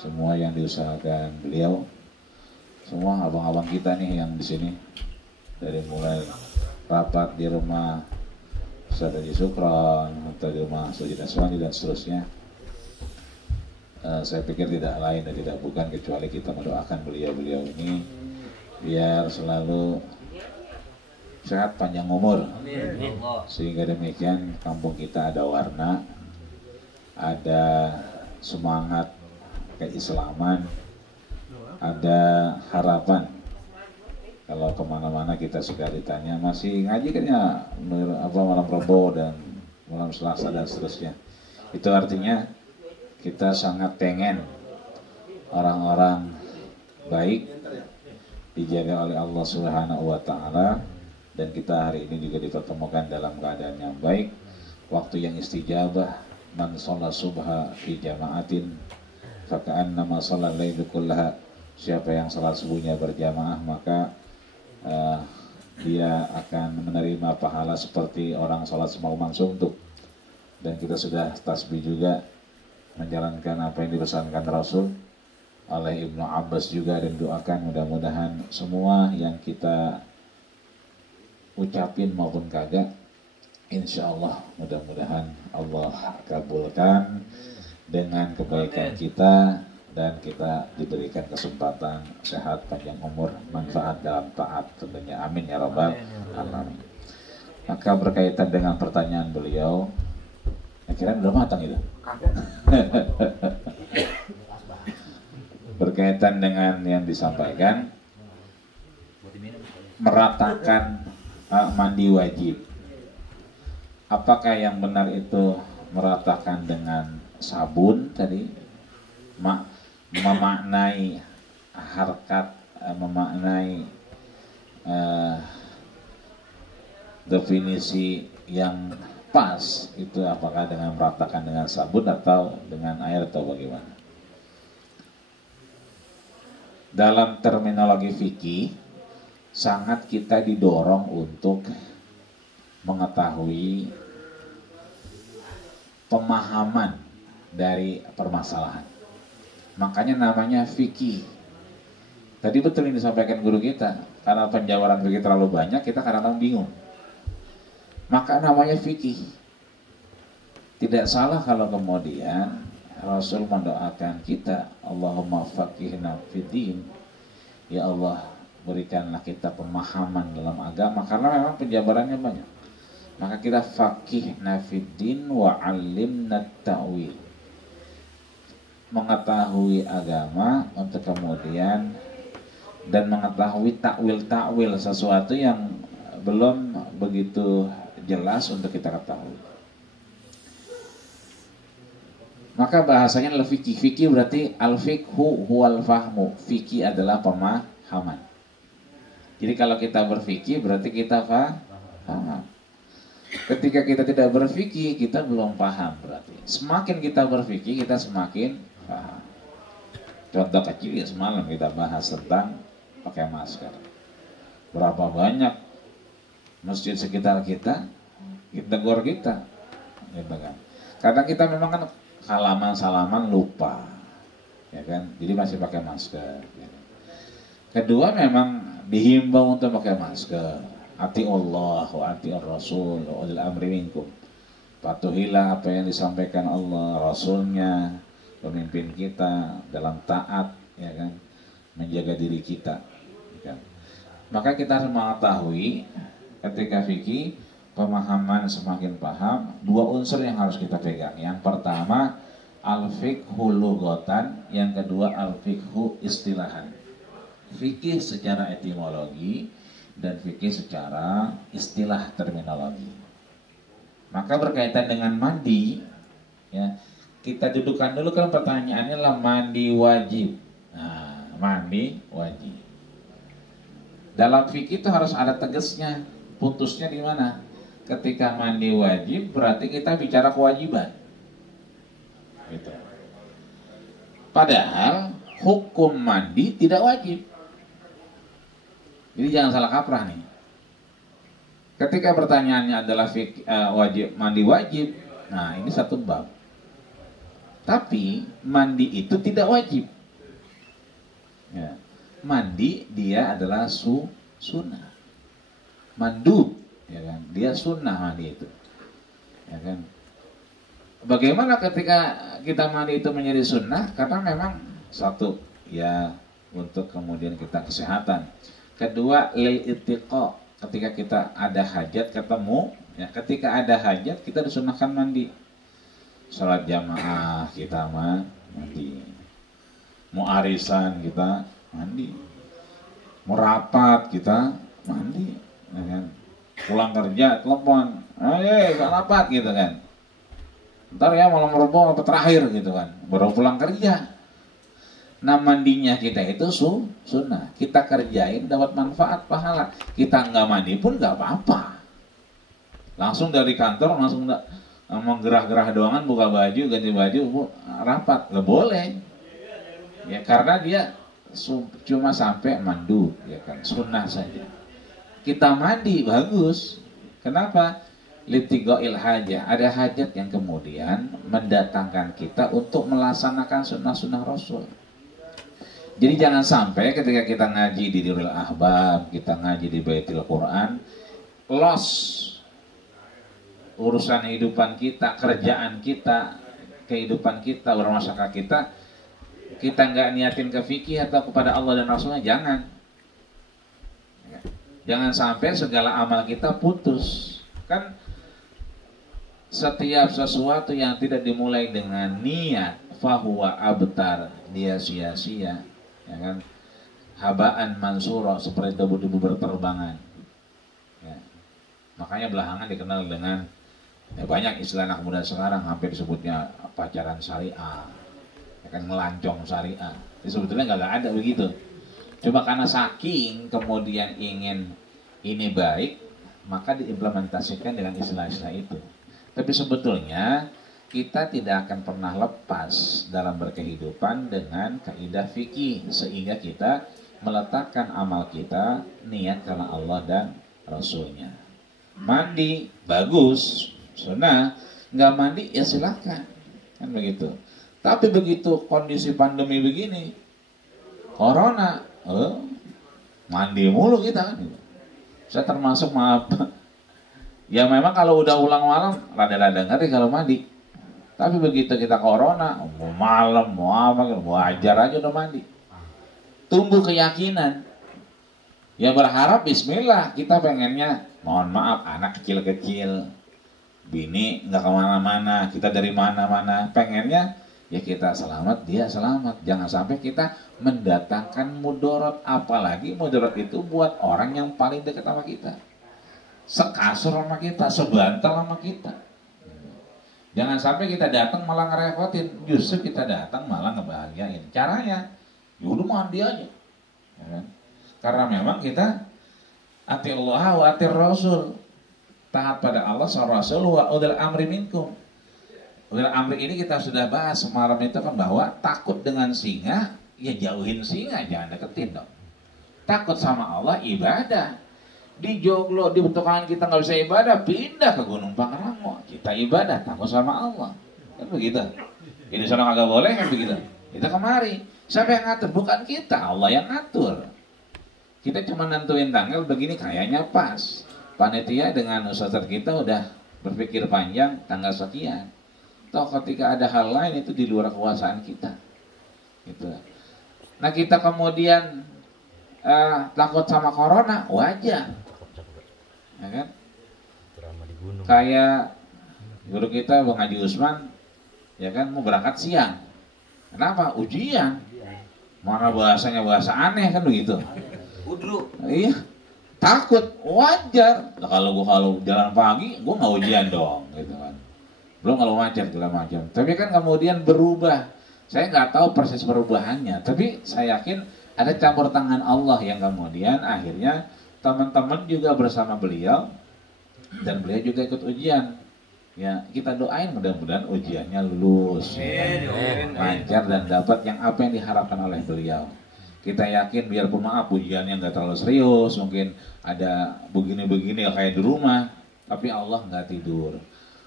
semua yang diusahakan beliau, semua abang-abang kita nih yang di sini, dari mulai rapat di rumah Ustaz Haji Sukron atau di rumah Ustaz Naswani dan seterusnya. Saya pikir tidak lain dan tidak bukan kecuali kita mendoakan beliau-beliau ini biar selalu sehat panjang umur. Sehingga demikian kampung kita ada warna, ada semangat keislaman, ada harapan. Kalau kemana-mana kita suka ditanya masih ngaji kan ya malam Rabu dan malam Selasa dan seterusnya. Itu artinya kita sangat pengen orang-orang baik dijaga oleh Allah Subhanahu wa Ta'ala, dan kita hari ini juga dipertemukan dalam keadaan yang baik, waktu yang istijabah. Man sholat subha fi jama'atin faka'annama sholat lailu kullaha. Siapa yang sholat subuhnya berjamaah maka dia akan menerima pahala seperti orang sholat semalam suntuk. Dan kita sudah tasbih juga menjalankan apa yang dipesankan Rasul oleh Ibnu Abbas juga, dan doakan mudah-mudahan semua yang kita ucapin maupun kagak, insya Allah mudah-mudahan Allah kabulkan dengan kebaikan kita, dan kita diberikan kesempatan sehat panjang umur, manfaat dalam taat tentunya, amin ya rabbal alamin. Maka berkaitan dengan pertanyaan beliau, akhirnya udah matang itu. Berkaitan dengan yang disampaikan, meratakan mandi wajib. Apakah yang benar itu meratakan dengan sabun tadi? Memaknai harkat, memaknai definisi yang pas itu apakah dengan meratakan dengan sabun atau dengan air atau bagaimana? Dalam terminologi fikih sangat kita didorong untuk mengetahui pemahaman dari permasalahan. Makanya namanya fikih. Tadi betul yang disampaikan guru kita, karena penjabaran fikih terlalu banyak, kita kadang-kadang bingung. Maka namanya fikih. Tidak salah kalau kemudian Rasul mendoakan kita, Allahumma faqihna fiddin. Ya Allah, berikanlah kita pemahaman dalam agama, karena memang penjabarannya banyak. Maka kita faqihna fiddin wa 'allimna ta'wil. Mengetahui agama untuk kemudian dan mengetahui takwil sesuatu yang belum begitu jelas untuk kita ketahui. Maka bahasanya adalah fikih. Fikih berarti al-fikhu huwal fahmu. Fikih adalah pemahaman. Jadi kalau kita berfikih berarti kita paham. Ketika kita tidak berfikih, kita belum paham berarti. Semakin kita berfikih, kita semakin paham. Contoh kecil ya, semalam kita bahas tentang pakai masker. Berapa banyak masjid sekitar kita tegur kita, gitu kan? Kadang kita memang kan salaman lupa, ya kan? Jadi masih pakai masker. Gitu. Kedua, memang dihimbau untuk pakai masker. Ati Allah wa ati Rasul wa ulil amri minkum. Patuhilah apa yang disampaikan Allah, Rasulnya, pemimpin kita dalam taat, ya kan? Menjaga diri kita, ya kan? Maka kita harus mengetahui ketika fikih, pemahaman semakin paham, dua unsur yang harus kita pegang. Yang pertama al-fiqhu lughatan, yang kedua al-fiqhu istilahan. Fikih secara etimologi dan fikih secara istilah terminologi. Maka berkaitan dengan mandi, ya, kita dudukkan dulu kan pertanyaannya lah mandi wajib. Nah, mandi wajib. Dalam fikih itu harus ada tegasnya, putusnya di mana? Ketika mandi wajib berarti kita bicara kewajiban. Gitu. Padahal hukum mandi tidak wajib. Jadi jangan salah kaprah nih. Ketika pertanyaannya adalah wajib mandi wajib, nah ini satu bab. Tapi mandi itu tidak wajib. Ya. Mandi dia adalah sunnah. Mandub, ya kan? Dia sunnah mandi itu. Ya kan? Bagaimana ketika kita mandi itu menjadi sunnah? Karena memang satu, ya untuk kemudian kita kesehatan. Kedua, lil ittiqa, ketika kita ada hajat ketemu, ya ketika ada hajat kita disunahkan mandi. Salat jamaah kita mandi. Mau arisan kita mandi. Mau rapat kita mandi, ya kan? Pulang kerja telepon, ayo rapat gitu kan. Ntar ya malam roboh apa terakhir gitu kan, baru pulang kerja. Nah mandinya kita itu sunnah, kita kerjain dapat manfaat pahala. Kita nggak mandi pun nggak apa-apa. Langsung dari kantor langsung menggerah-gerah doangan, buka baju, ganti baju, rapat nggak boleh. Ya karena dia cuma sampai mandu, ya kan, sunnah saja. Kita mandi bagus. Kenapa? Litigoil hajah, ada hajat yang kemudian mendatangkan kita untuk melaksanakan sunnah-sunnah Rasul. Jadi jangan sampai ketika kita ngaji di Dirul Ahbab, kita ngaji di Baitul Quran, los urusan kehidupan kita, kerjaan kita, kehidupan kita, bermasyarakat kita nggak niatin ke fikih atau kepada Allah dan Rasulnya, jangan. Jangan sampai segala amal kita putus. Kan setiap sesuatu yang tidak dimulai dengan niat fahuwa abtar, dia sia-sia, ya kan? Habaan mansura, seperti debu-debu berterbangan, ya. Makanya belakangan dikenal dengan, ya banyak istilah anak muda sekarang hampir disebutnya pacaran syariah, ya kan, melancong syariah. Jadi sebetulnya nggak ada begitu. Cuma karena saking kemudian ingin ini baik, maka diimplementasikan dengan istilah-istilah itu. Tapi sebetulnya kita tidak akan pernah lepas dalam berkehidupan dengan kaidah fikih, sehingga kita meletakkan amal kita niat karena Allah dan Rasulnya. Mandi bagus, sunnah. Nggak mandi ya silakan, kan begitu. Tapi begitu kondisi pandemi begini, corona, mandi mulu kita kan. Saya termasuk, maaf, ya memang kalau udah ulang malam rada-rada ngeri kalau mandi. Tapi begitu kita corona, mau malam, mau apa, mau ajar aja udah mandi. Tumbuh keyakinan. Ya berharap bismillah, kita pengennya, mohon maaf, anak kecil-kecil, bini nggak kemana-mana, kita dari mana-mana, pengennya ya kita selamat, dia selamat. Jangan sampai kita mendatangkan mudorot, apalagi mudorot itu buat orang yang paling dekat sama kita, sekasur sama kita, sebantal sama kita. Jangan sampai kita datang malah ngerepotin, justru kita datang malah ngebahagiain. Caranya, yaudah mandi aja, ya kan? Karena memang kita ati Allah wa ati Rasul, taat pada Allah sama Rasul, wa udal amri minkum. Udal amri ini kita sudah bahas semalam itu kan, bahwa takut dengan singa, ya jauhin singa, jangan deketin dong. Takut sama Allah, ibadah. Di joglo, di betukan kita nggak bisa ibadah, pindah ke Gunung Pangrango, kita ibadah, takut sama Allah, kan begitu. Ini sana kagak boleh kan begitu. Kita kemari, siapa yang ngatur? Bukan kita, Allah yang ngatur. Kita cuma nentuin tanggal begini, kayaknya pas. Panitia dengan ustaz kita udah berpikir panjang, tanggal sekian. Toh ketika ada hal lain itu di luar kekuasaan kita, gitu. Nah kita kemudian takut sama corona, wajar, ya kan? Kayak guru kita Bang Haji Usman, ya kan, mau berangkat siang. Kenapa? Ujian. Mana bahasanya bahasa aneh kan begitu. Udru. Iya. Takut, wajar. Nah, kalau jalan pagi, gue nggak ujian dong, gitu kan. Belum kalau macet segala macam. Tapi kan kemudian berubah. Saya nggak tahu persis perubahannya, tapi saya yakin ada campur tangan Allah yang kemudian akhirnya teman-teman juga bersama beliau, dan beliau juga ikut ujian. Ya, kita doain mudah-mudahan ujiannya lulus, lancar dan dapat yang apa yang diharapkan oleh beliau. Kita yakin biarpun maaf ujiannya nggak terlalu serius, mungkin ada begini-begini kayak di rumah, tapi Allah nggak tidur.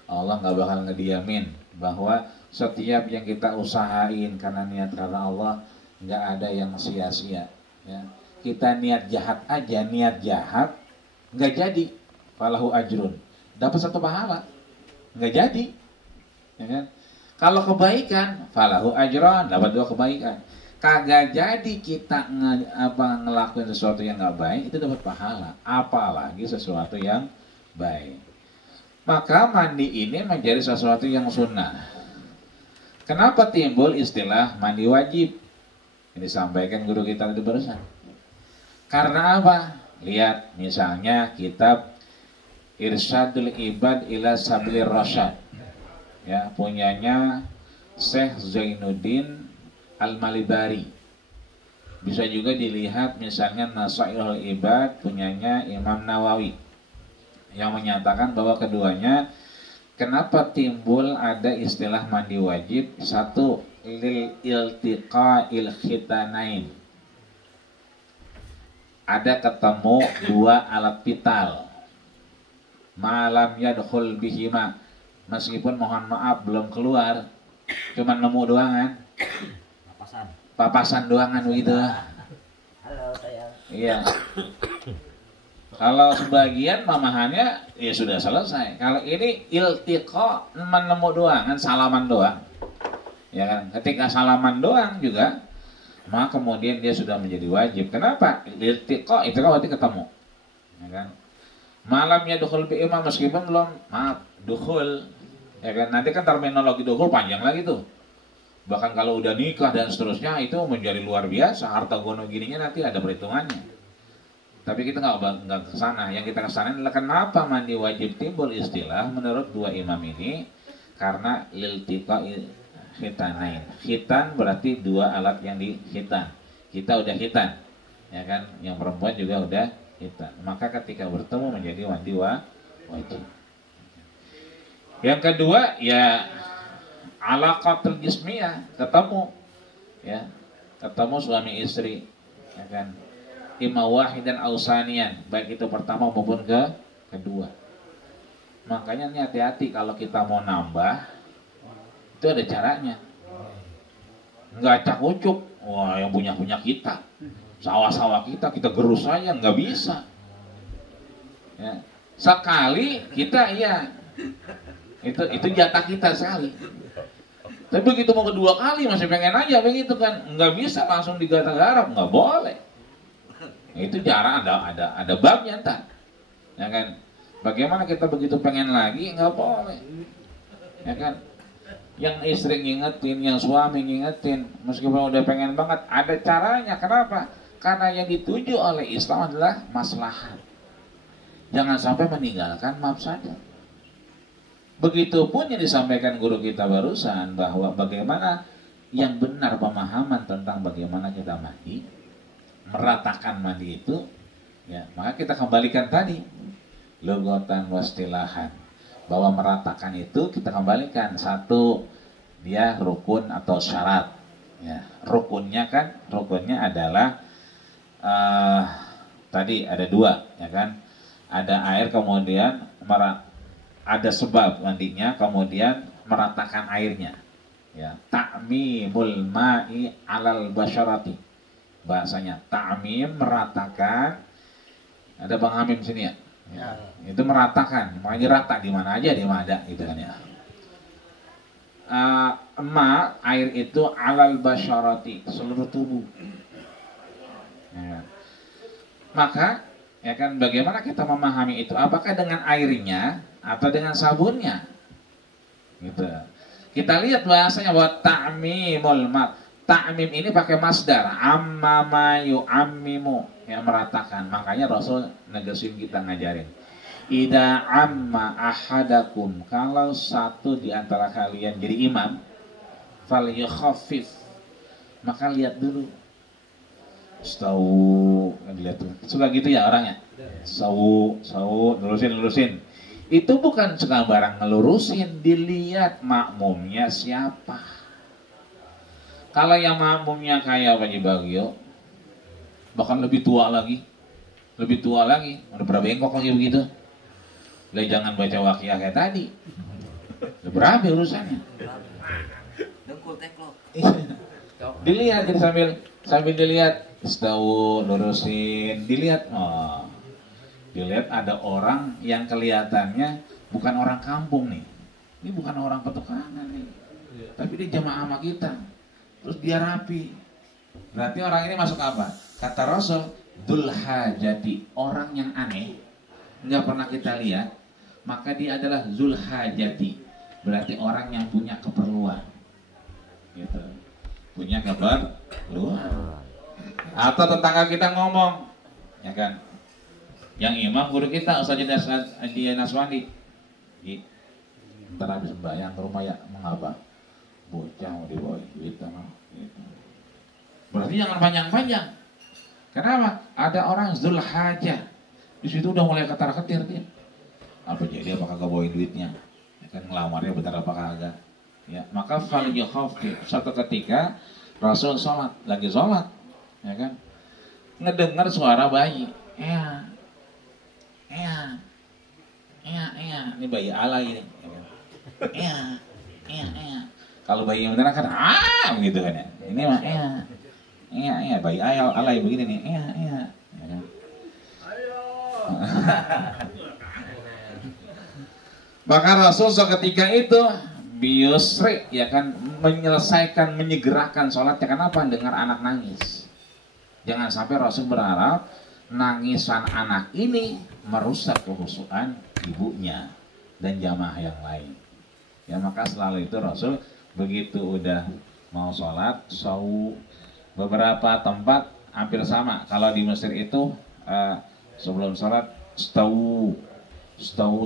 Allah nggak bakal ngediamin bahwa Setiap yang kita usahain karena niat karena Allah, nggak ada yang sia-sia. Ya. Kita niat jahat aja, niat jahat nggak jadi, falahu ajrun, dapat 1 pahala, nggak jadi. Ya kan? Kalau kebaikan, falahu ajran, dapat 2 kebaikan. Kagak jadi kita ngelakuin sesuatu yang nggak baik, itu dapat pahala, apalagi sesuatu yang baik. Maka mandi ini menjadi sesuatu yang sunnah. Kenapa timbul istilah mandi wajib? Ini disampaikan guru kita tadi barusan. Karena apa? Lihat misalnya kitab Irsyadul Ibad ila Sabilir Rasyad, ya, punyanya Syekh Zainuddin Al-Malibari. Bisa juga dilihat misalnya Nasaihul Ibad punyanya Imam Nawawi, yang menyatakan bahwa keduanya, kenapa timbul ada istilah mandi wajib? 1, lil iltiqa'il khitanain, ada ketemu 2 alat vital, malam yadkhul bihima, meskipun mohon maaf belum keluar, cuman nemu doangan, papasan doangan begitu. Halo sayang. Iya. Kalau sebagian mamahannya ya sudah selesai. Kalau ini iltiqa, menemu doangan, salaman doang. Ya kan? Ketika salaman doang juga, maka kemudian dia sudah menjadi wajib. Kenapa? Iltiqa itu kan berarti ketemu. Ya kan? Malamnya dukhul bi imam, meskipun belum, maaf, dukhul. Ya kan? Nanti kan terminologi dukhul panjang lagi tuh. Bahkan kalau udah nikah dan seterusnya itu menjadi luar biasa, harta gono gininya nanti ada perhitungannya. Tapi kita nggak ke sana. Yang kita ke sana adalah kenapa mandi wajib timbul istilah menurut 2 imam ini? Karena liltiqa'il khitanain. Khitan berarti 2 alat yang dikhitan. Kita udah khitan, ya kan? Yang perempuan juga udah khitan. Maka ketika bertemu menjadi mandi wajib. Yang kedua ya alaqatul jismiyah, ketemu, ya, ketemu suami istri, ya kan, imma wahidan ausanian, baik itu pertama maupun kedua. Makanya ini hati-hati kalau kita mau nambah, itu ada caranya. Nggak acak ucuk, wah yang punya kita, sawah-sawah kita gerus saja, nggak bisa. Ya. Sekali kita ya, itu jatah kita sekali. Tapi begitu mau kedua kali masih pengen aja begitu kan, nggak bisa langsung digarap, nggak boleh. Itu jarak ada babnya entar, ya kan? Bagaimana kita begitu pengen lagi, nggak boleh, ya kan? Yang istri ngingetin, yang suami ngingetin, meskipun udah pengen banget, ada caranya. Kenapa? Karena yang dituju oleh Islam adalah maslahat. Jangan sampai meninggalkan mafsadat. Begitupun yang disampaikan guru kita barusan, bahwa bagaimana yang benar pemahaman tentang bagaimana kita mandi, meratakan mandi itu, ya, maka kita kembalikan tadi lugatan wastilahan, bahwa meratakan itu kita kembalikan 1, dia rukun atau syarat, ya. Rukunnya adalah tadi ada 2, ya kan, ada air, kemudian ada sebab mandinya, kemudian meratakan airnya, ya. Ta'mimul ma'i alal basyarati, bahasanya ta'mim, meratakan. Ada Bang Hamim sini ya, ya. Itu meratakan, makanya rata di mana aja dia ada gitu kan ya. Air itu alal basyarati, seluruh tubuh, ya. Maka ya kan, bagaimana kita memahami itu? Apakah dengan airnya atau dengan sabunnya? Gitu. Kita lihat bahasanya bahwa ta'mimul ma'. Ta'mim ini pakai masdar, ammama yu'ammimu, yang meratakan. Makanya Rasul negesin kita ngajarin. Idza amma ahadakum, kalau satu di antara kalian jadi imam, falyukhaffif, maka lihat dulu. Stau, lihat tuh. Suka gitu ya orangnya. Sawu, lurusin. Itu bukan sembarang ngelurusin, dilihat makmumnya siapa. Kalau yang makmumnya kayak Pak Bagio, bahkan lebih tua lagi, udah berapa bengkok lagi begitu. Lah jangan baca waqiah kayak tadi. Udah berapa urusannya? Dengkul teklok. Dilihat jadi sambil dilihat, istawu lurusin, dilihat. Oh. Dilihat ada orang yang kelihatannya bukan orang kampung nih. Ini bukan orang petukangan nih. Tapi dia jamaah sama kita. Terus dia rapi. Berarti orang ini masuk apa? Kata Rasul, dzul hajati, orang yang aneh, nggak pernah kita lihat, maka dia adalah dzul hajati. Berarti orang yang punya keperluan. Gitu. Punya keperluan. Atau tetangga kita ngomong, ya kan? Yang imam guru kita Ustaz Dia Naswandi. Ntar habis sembahyang ke rumah ya mengapa? Bocah mau dibawa gitu. Berarti jangan panjang-panjang. Kenapa? Ada orang dzul hajah. Di situ udah mulai ketar-ketir dia. Apa jadi apakah kagak bawain duitnya? Ya kan ngelamarnya benar apa kagak? Ya, maka fal yakhafif. Suatu ketika Rasul lagi sholat, ya kan? Ngedengar suara bayi. Ini bayi alay ini. Kalau bayi yang beneran kan gitu kan ya. Ini mah bayi alay begini nih. Ya kan? Maka Rasul seketika itu biusri, ya kan, menyelesaikan, menyegerakan sholatnya. Kenapa? Dengar anak nangis. Jangan sampai Rasul berharap nangisan anak ini merusak kehusuan ibunya dan jamaah yang lain. Ya, maka selalu itu Rasul begitu udah mau sholat, beberapa tempat hampir sama. Kalau di Mesir itu sebelum sholat stawu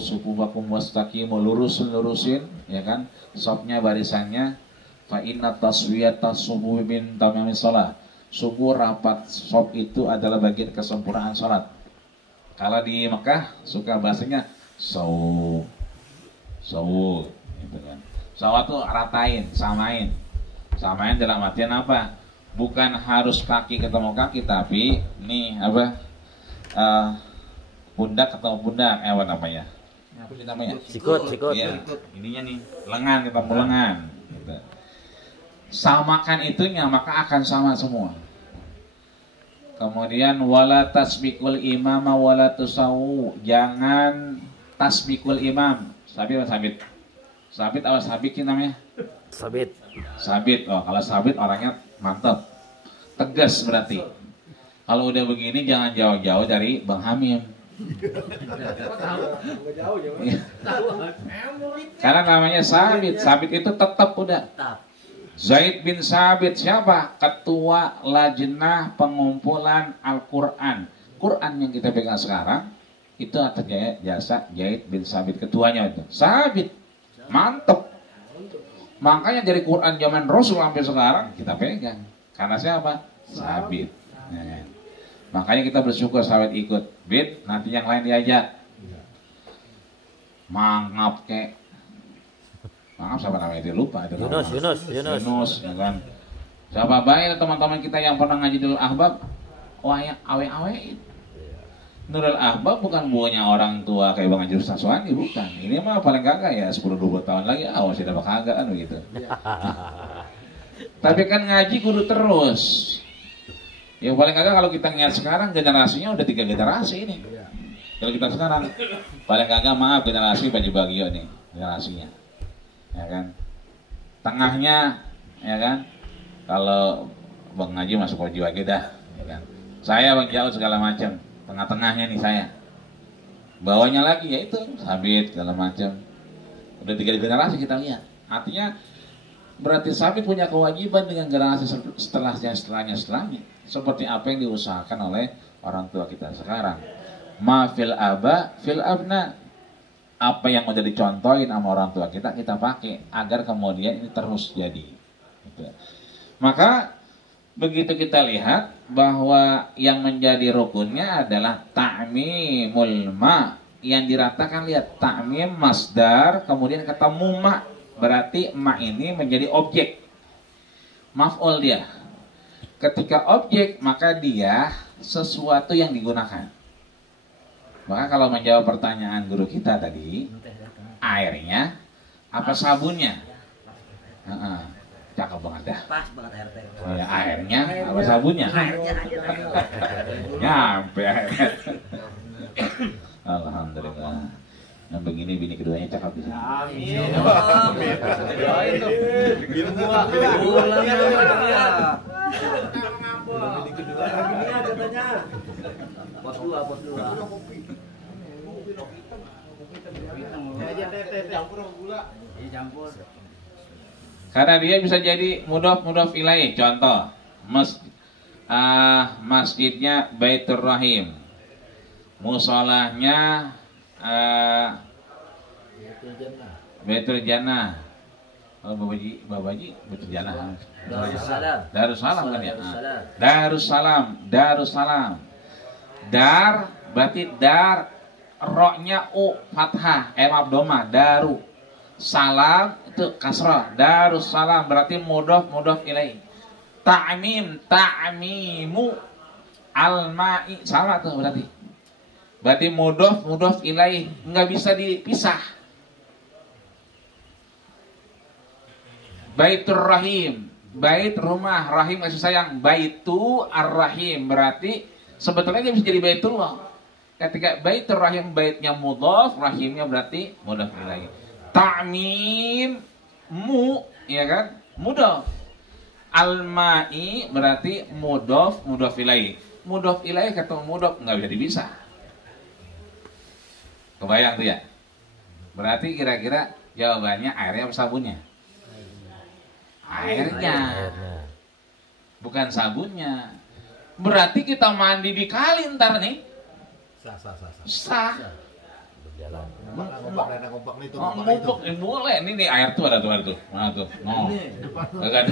sufufakum wastaqimu, lurusin, ya kan, safnya barisannya. Fa inna taswiyata subuh min tamamis shalah. Subuh rapat saf itu adalah bagian kesempurnaan sholat. Kalau di Mekah suka bahasanya sawu gitu kan. Sawu itu ratain, samain dalam artian apa? Bukan harus kaki ketemu kaki, tapi nih apa? Pundak ketemu pundak, apa namanya? Apa sih namanya? Sikut. Iya, ininya nih, lengan ketemu lengan. Gitu. Samakan itunya, maka akan sama semua. Kemudian wala tasbikul imama wala tusawu, jangan tasbikul imam. Sabit apa sabik namanya? Sabit. Oh, kalau sabit orangnya mantap, tegas berarti. Kalau udah begini jangan jauh-jauh dari Bang Hamim. Karena namanya sabit itu tetap udah. Zaid bin Sabit siapa? Ketua Lajnah Pengumpulan Al-Quran. Quran yang kita pegang sekarang itu atas jasa Zaid bin Sabit, ketuanya itu. Sabit, mantep. Makanya dari Quran zaman Rasul sampai sekarang kita pegang. Karena siapa? Sabit. Ya. Makanya kita bersyukur Sabit ikut. Bid, nanti yang lain diajak. Mangap kek. Maaf, siapa namanya dia lupa. Yunus, ya kan. Siapa baik teman-teman kita yang pernah ngaji Nurul Ahbab, awe-awe. Nurul Ahbab bukan buahnya orang tua kayak Bang Haji Ustaz Wandi, bukan. Ini mah paling kagak ya 10-20 tahun lagi, masih dapat kagak kan begitu. Tapi kan ngaji kudu terus. Ya paling kagak kalau kita ngeliat sekarang generasinya udah 3 generasi ini. Kalau kita sekarang paling kagak maaf generasi Baju Bagio nih generasinya. Ya kan, tengahnya, ya kan, kalau Bang Haji masuk wajib lagi dah, ya kan. Saya Bang Jauh segala macam, tengah-tengahnya nih saya. Bawahnya lagi ya itu Sabit segala macam. Udah 3 generasi kita lihat. Artinya berarti Sabit punya kewajiban dengan generasi setelahnya. Seperti apa yang diusahakan oleh orang tua kita sekarang. Ma fil aba fil abna. Apa yang mau dicontohin sama orang tua kita pakai agar kemudian ini terus jadi. Gitu. Maka begitu kita lihat bahwa yang menjadi rukunnya adalah ta'mimul ma, yang diratakan, lihat ta'mim masdar kemudian ketemu ma, berarti ma ini menjadi objek maf'ul dia. Ketika objek maka dia sesuatu yang digunakan. Maka kalau menjawab pertanyaan guru kita tadi, airnya apa sabunnya? cakep banget dah. Pas banget air teh. Ya, airnya apa sabunnya? Airnya aja. Nyampe airnya. Alhamdulillah. Yang begini bini keduanya cakep di sini. Amin. Doain tuh. Bini kedua. Bini kedua. Bininya katanya. Pos dua. Campur gula. Iya campur. Karena dia bisa jadi mudhof ilaih. Contoh, masjidnya Baitur Rahim, musolahnya Baitul Jannah. Oh, Babaji Baitul Jannah. Darussalam kan ya? Darussalam. Dar berarti dar, roknya u fathah, abdoma, daru. Salam itu kasrah. Darussalam berarti mudhof ilaih. Ta'mimu al-ma'i sama tuh berarti. Berarti mudhof ilaih, nggak bisa dipisah. Baitur Rahim, bait rumah, rahim kasih sayang. Baitu ar-rahim berarti sebetulnya dia bisa jadi baitullah. Ketika Baitur Rahim baitnya mudhof, rahimnya berarti mudhof ilaih. Ta'mim mu, ya kan? Mudhof. Al-ma'i berarti mudhof ilaih. Mudhof ilaih ketemu mudhof nggak bisa dipisah. Kebayang tuh ya? Berarti kira-kira jawabannya airnya apa sabunnya? Airnya. Bukan sabunnya. Berarti kita mandi di kali ntar nih. Sah. Ngompak nih tuh. Ngompak boleh. Ini nih air tuh ada tuh. Mana tuh? No. Kan?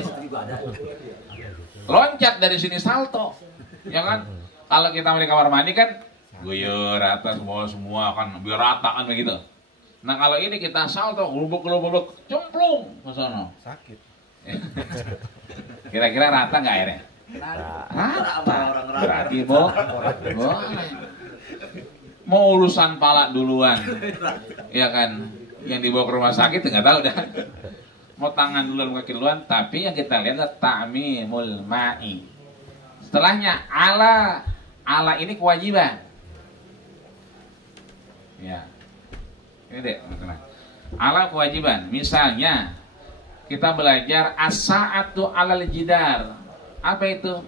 Loncat dari sini salto. Ya kan? Kalau kita mau di kamar mandi kan guyur atas bawah semua kan biar rata kan begitu. Nah kalau ini kita salto gelubuk cemplung ke sana. Sakit. Kira-kira rata nggak airnya? Rata. Berarti boleh. Mau urusan pala duluan, ya kan? Yang dibawa ke rumah sakit nggak tahu dah. Mau tangan duluan, kaki duluan. Tapi yang kita lihat adalah ta'mimul ma'i. Setelahnya ala ini kewajiban. Ya, ini deh, ala kewajiban. Misalnya kita belajar as-sa'atu 'alal jidar. Apa itu?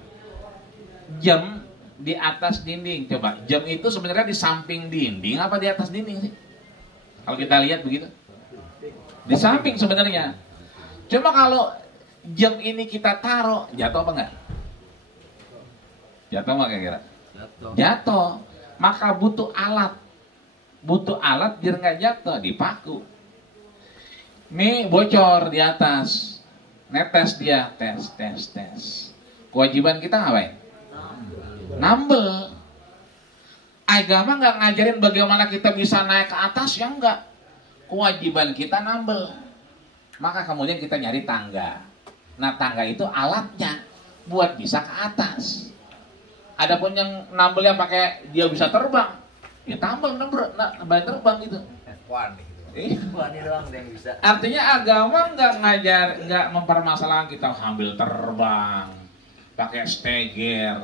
Jam di atas dinding. Coba, jam itu sebenarnya di samping dinding apa di atas dinding sih? Kalau kita lihat begitu, di samping sebenarnya. Cuma kalau jam ini kita taruh, jatuh apa enggak? Jatuh nggak kira-kira? Jatuh. Maka butuh alat. Butuh alat biar nggak jatuh, dipaku. Nih bocor di atas, netes dia, tes. Kewajiban kita ngapain? Nambel. Agama nggak ngajarin bagaimana kita bisa naik ke atas, ya enggak. Kewajiban kita nambel. Maka kemudian kita nyari tangga. Nah tangga itu alatnya buat bisa ke atas. Adapun yang nambel yang pakai dia bisa terbang, ya tambel terbang gitu. Wani doang yang bisa. Artinya agama nggak mempermasalahkan kita ambil terbang, pakai steger,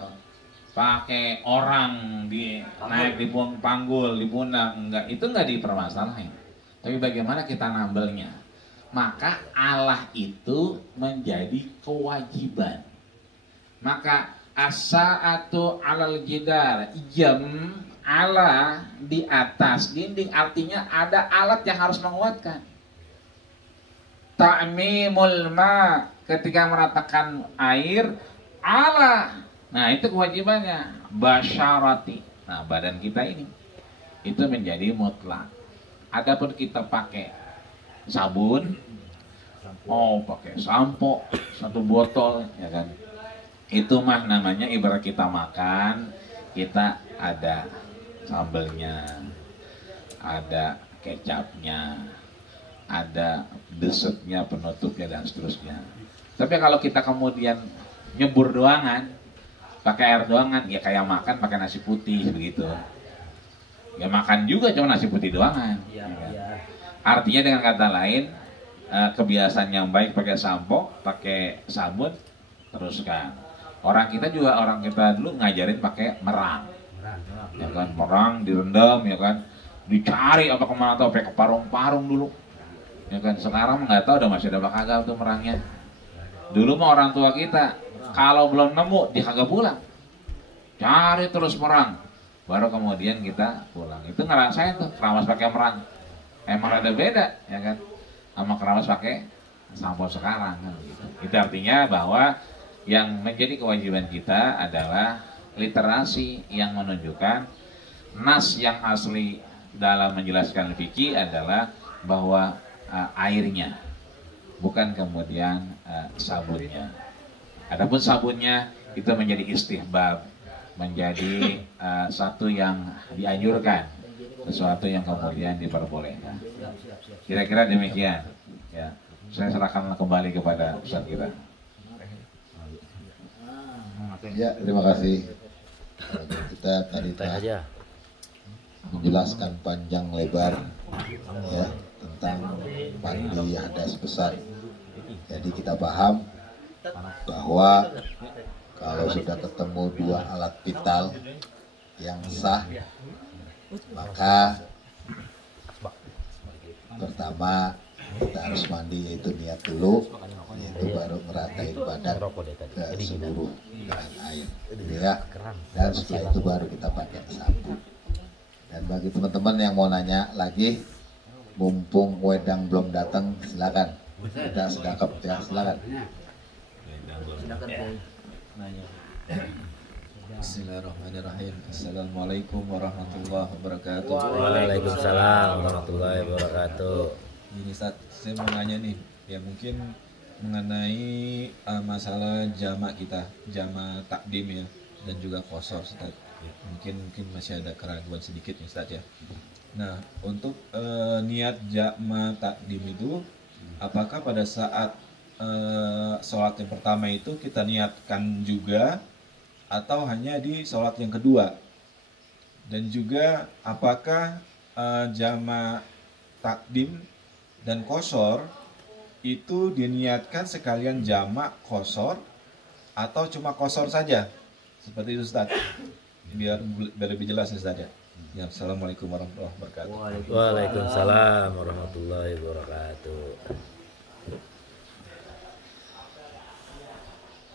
pakai orang naik di panggul, di pundak, enggak, itu nggak dipermasalahin. Tapi bagaimana kita nambelnya? Maka Allah itu menjadi kewajiban. Maka as-sa'atu 'alal jidar, jam ala di atas dinding, artinya ada alat yang harus menguatkan. Ta'mimul ma, ketika meratakan air, ala. Nah, itu kewajibannya. Basyarati. Nah, badan kita ini itu menjadi mutlak. Adapun kita pakai sabun, pakai sampo, satu botol, ya kan? Itu mah namanya ibarat kita makan, kita ada sambelnya, ada kecapnya, ada dessertnya, penutupnya dan seterusnya. Tapi kalau kita kemudian nyebur doangan, pakai air doangan, ya kayak makan pakai nasi putih begitu. Ya makan juga cuma nasi putih doangan. Ya kan? Artinya dengan kata lain, kebiasaan yang baik pakai sampo, pakai sabun, teruskan. Orang kita dulu ngajarin pakai merang, ya kan, merang direndam, ya kan, dicari apa kemana atau pakai parung-parung dulu, ya kan. Sekarang nggak tahu udah masih ada apa kagak tuh merangnya. Dulu mah orang tua kita kalau belum nemu dia kagak pulang, cari terus merang, baru kemudian kita pulang. Itu ngerasain tuh keramas pakai merang, emang ada beda, ya kan, sama keramas pakai sampo sekarang kan, gitu. Itu artinya bahwa yang menjadi kewajiban kita adalah literasi yang menunjukkan nas yang asli dalam menjelaskan fikih adalah bahwa airnya, bukan kemudian sabunnya. Adapun sabunnya itu menjadi istihbab, menjadi satu yang dianjurkan, sesuatu yang kemudian diperbolehkan. Kira-kira demikian. Ya, saya serahkan kembali kepada Ustaz kita. Ya, terima kasih. Kita tadi telah menjelaskan panjang lebar ya tentang mandi hadas besar. Jadi kita paham bahwa kalau sudah ketemu dua alat vital yang sah, maka pertama kita harus mandi, yaitu niat dulu, yaitu baru meratain badan ke seluruh dengan air, ya. Dan setelah itu baru kita pakai sabun. Dan bagi teman-teman yang mau nanya lagi, mumpung wedang belum datang, silakan kita sedekap ya, silakan. Bismillahirrahmanirrahim. Assalamualaikum warahmatullahi wabarakatuh. Waalaikumsalam warahmatullahi wabarakatuh. Ini Ustaz, saya mau nanya nih, ya mungkin mengenai masalah jamak kita, jamak takdim ya, dan juga qashar Ustaz. Mungkin masih ada keraguan sedikit nih Ustaz ya. Nah, untuk niat jamak takdim itu, apakah pada saat sholat yang pertama itu kita niatkan juga, atau hanya di sholat yang kedua? Dan juga apakah jamak takdim dan qashar itu diniatkan sekalian jamak qashar atau cuma qashar saja? Seperti itu Ustaz, biar lebih jelas ya Ustaz ya. Ya, Assalamualaikum warahmatullahi wabarakatuh. Waalaikumsalam warahmatullahi wabarakatuh.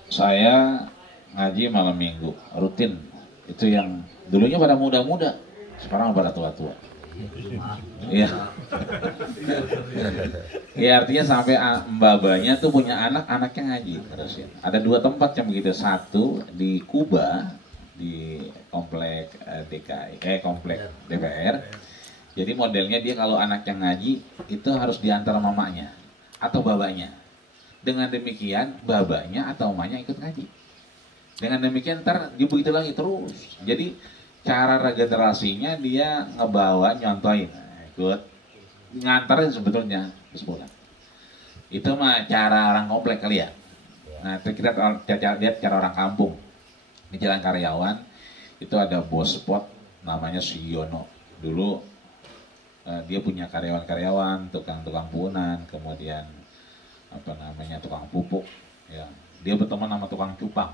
Saya ngaji malam minggu rutin, itu yang dulunya pada muda-muda, sekarang pada tua-tua. Iya. Ya artinya sampai mbak-mbaknya tuh punya anak, anaknya ngaji terus ya. Ada 2 tempat yang begitu, satu di Kuba di komplek komplek DPR. Jadi modelnya dia kalau anaknya ngaji itu harus diantar mamanya atau babanya. Dengan demikian babanya atau mamanya ikut ngaji. Dengan demikian ntar dia begitu lagi terus. Jadi cara regenerasinya dia ngebawa, nyontoin, ikut nganterin sebetulnya terus pulang. Itu mah cara orang komplek kali ya. Nah kita lihat cara orang kampung. Di Jalan Karyawan itu ada bos spot namanya si Yono. Dulu dia punya karyawan-karyawan, tukang-tukang punan, kemudian tukang pupuk ya. Dia berteman sama tukang cupang.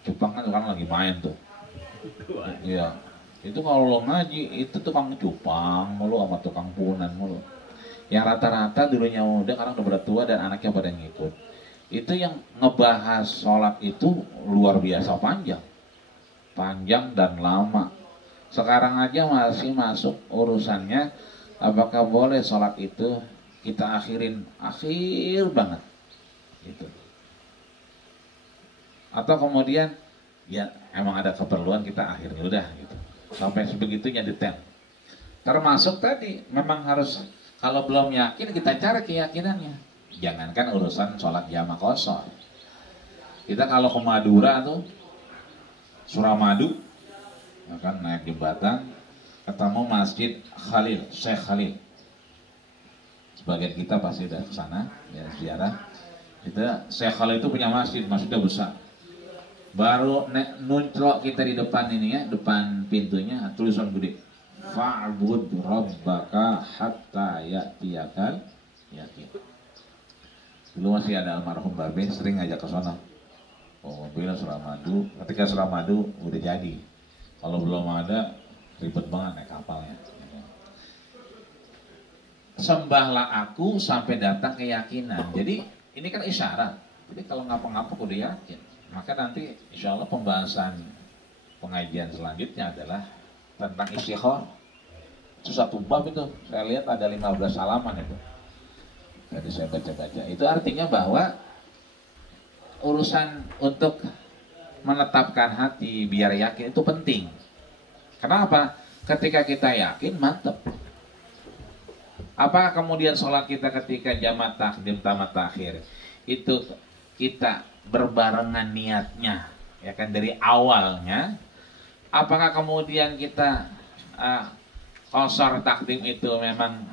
Cupang kan sekarang lagi main tuh. Iya. Itu kalau lo ngaji itu tukang cupang mulu sama tukang punan mulu. Yang rata-rata dulunya muda, sekarang udah pada tua dan anaknya pada ngikut. Itu yang ngebahas sholat itu luar biasa panjang dan lama. Sekarang aja masih masuk urusannya apakah boleh sholat itu kita akhirin akhir banget gitu, atau kemudian ya emang ada keperluan kita akhirnya udah gitu, sampai sebegitunya detail. Termasuk tadi memang harus kalau belum yakin kita cari keyakinannya. Jangankan urusan sholat jamak qashar. Kita kalau ke Madura tuh, Suramadu, akan naik jembatan, ketemu Masjid Khalil, Syekh Khalil. Sebagian kita pasti udah ke sana, ya ziarah. Kita Syekh Khalil itu punya masjidnya besar. Baru nuncrok kita di depan ini ya, depan pintunya tulisan gede. Fa'bud rabbaka hatta ya'tiyakal yakin. Dulu masih ada almarhum Babe sering ngajak ke sana. Oh, mobil Suramadu. Ketika Suramadu udah jadi. Kalau belum ada ribet banget naik kapalnya. Sembahlah aku sampai datang keyakinan. Jadi ini kan isyarat. Jadi kalau ngapa-ngapa udah yakin. Maka nanti insya Allah pembahasan pengajian selanjutnya adalah tentang istikharah. Itu satu bab itu. Saya lihat ada 15 halaman itu. Jadi saya baca-baca. Itu artinya bahwa urusan untuk menetapkan hati biar yakin itu penting. Kenapa? Ketika kita yakin, mantep. Apakah kemudian sholat kita ketika jamak takdim tamat takhir itu kita berbarengan niatnya, ya kan, dari awalnya? Apakah kemudian kita qasar takdim itu memang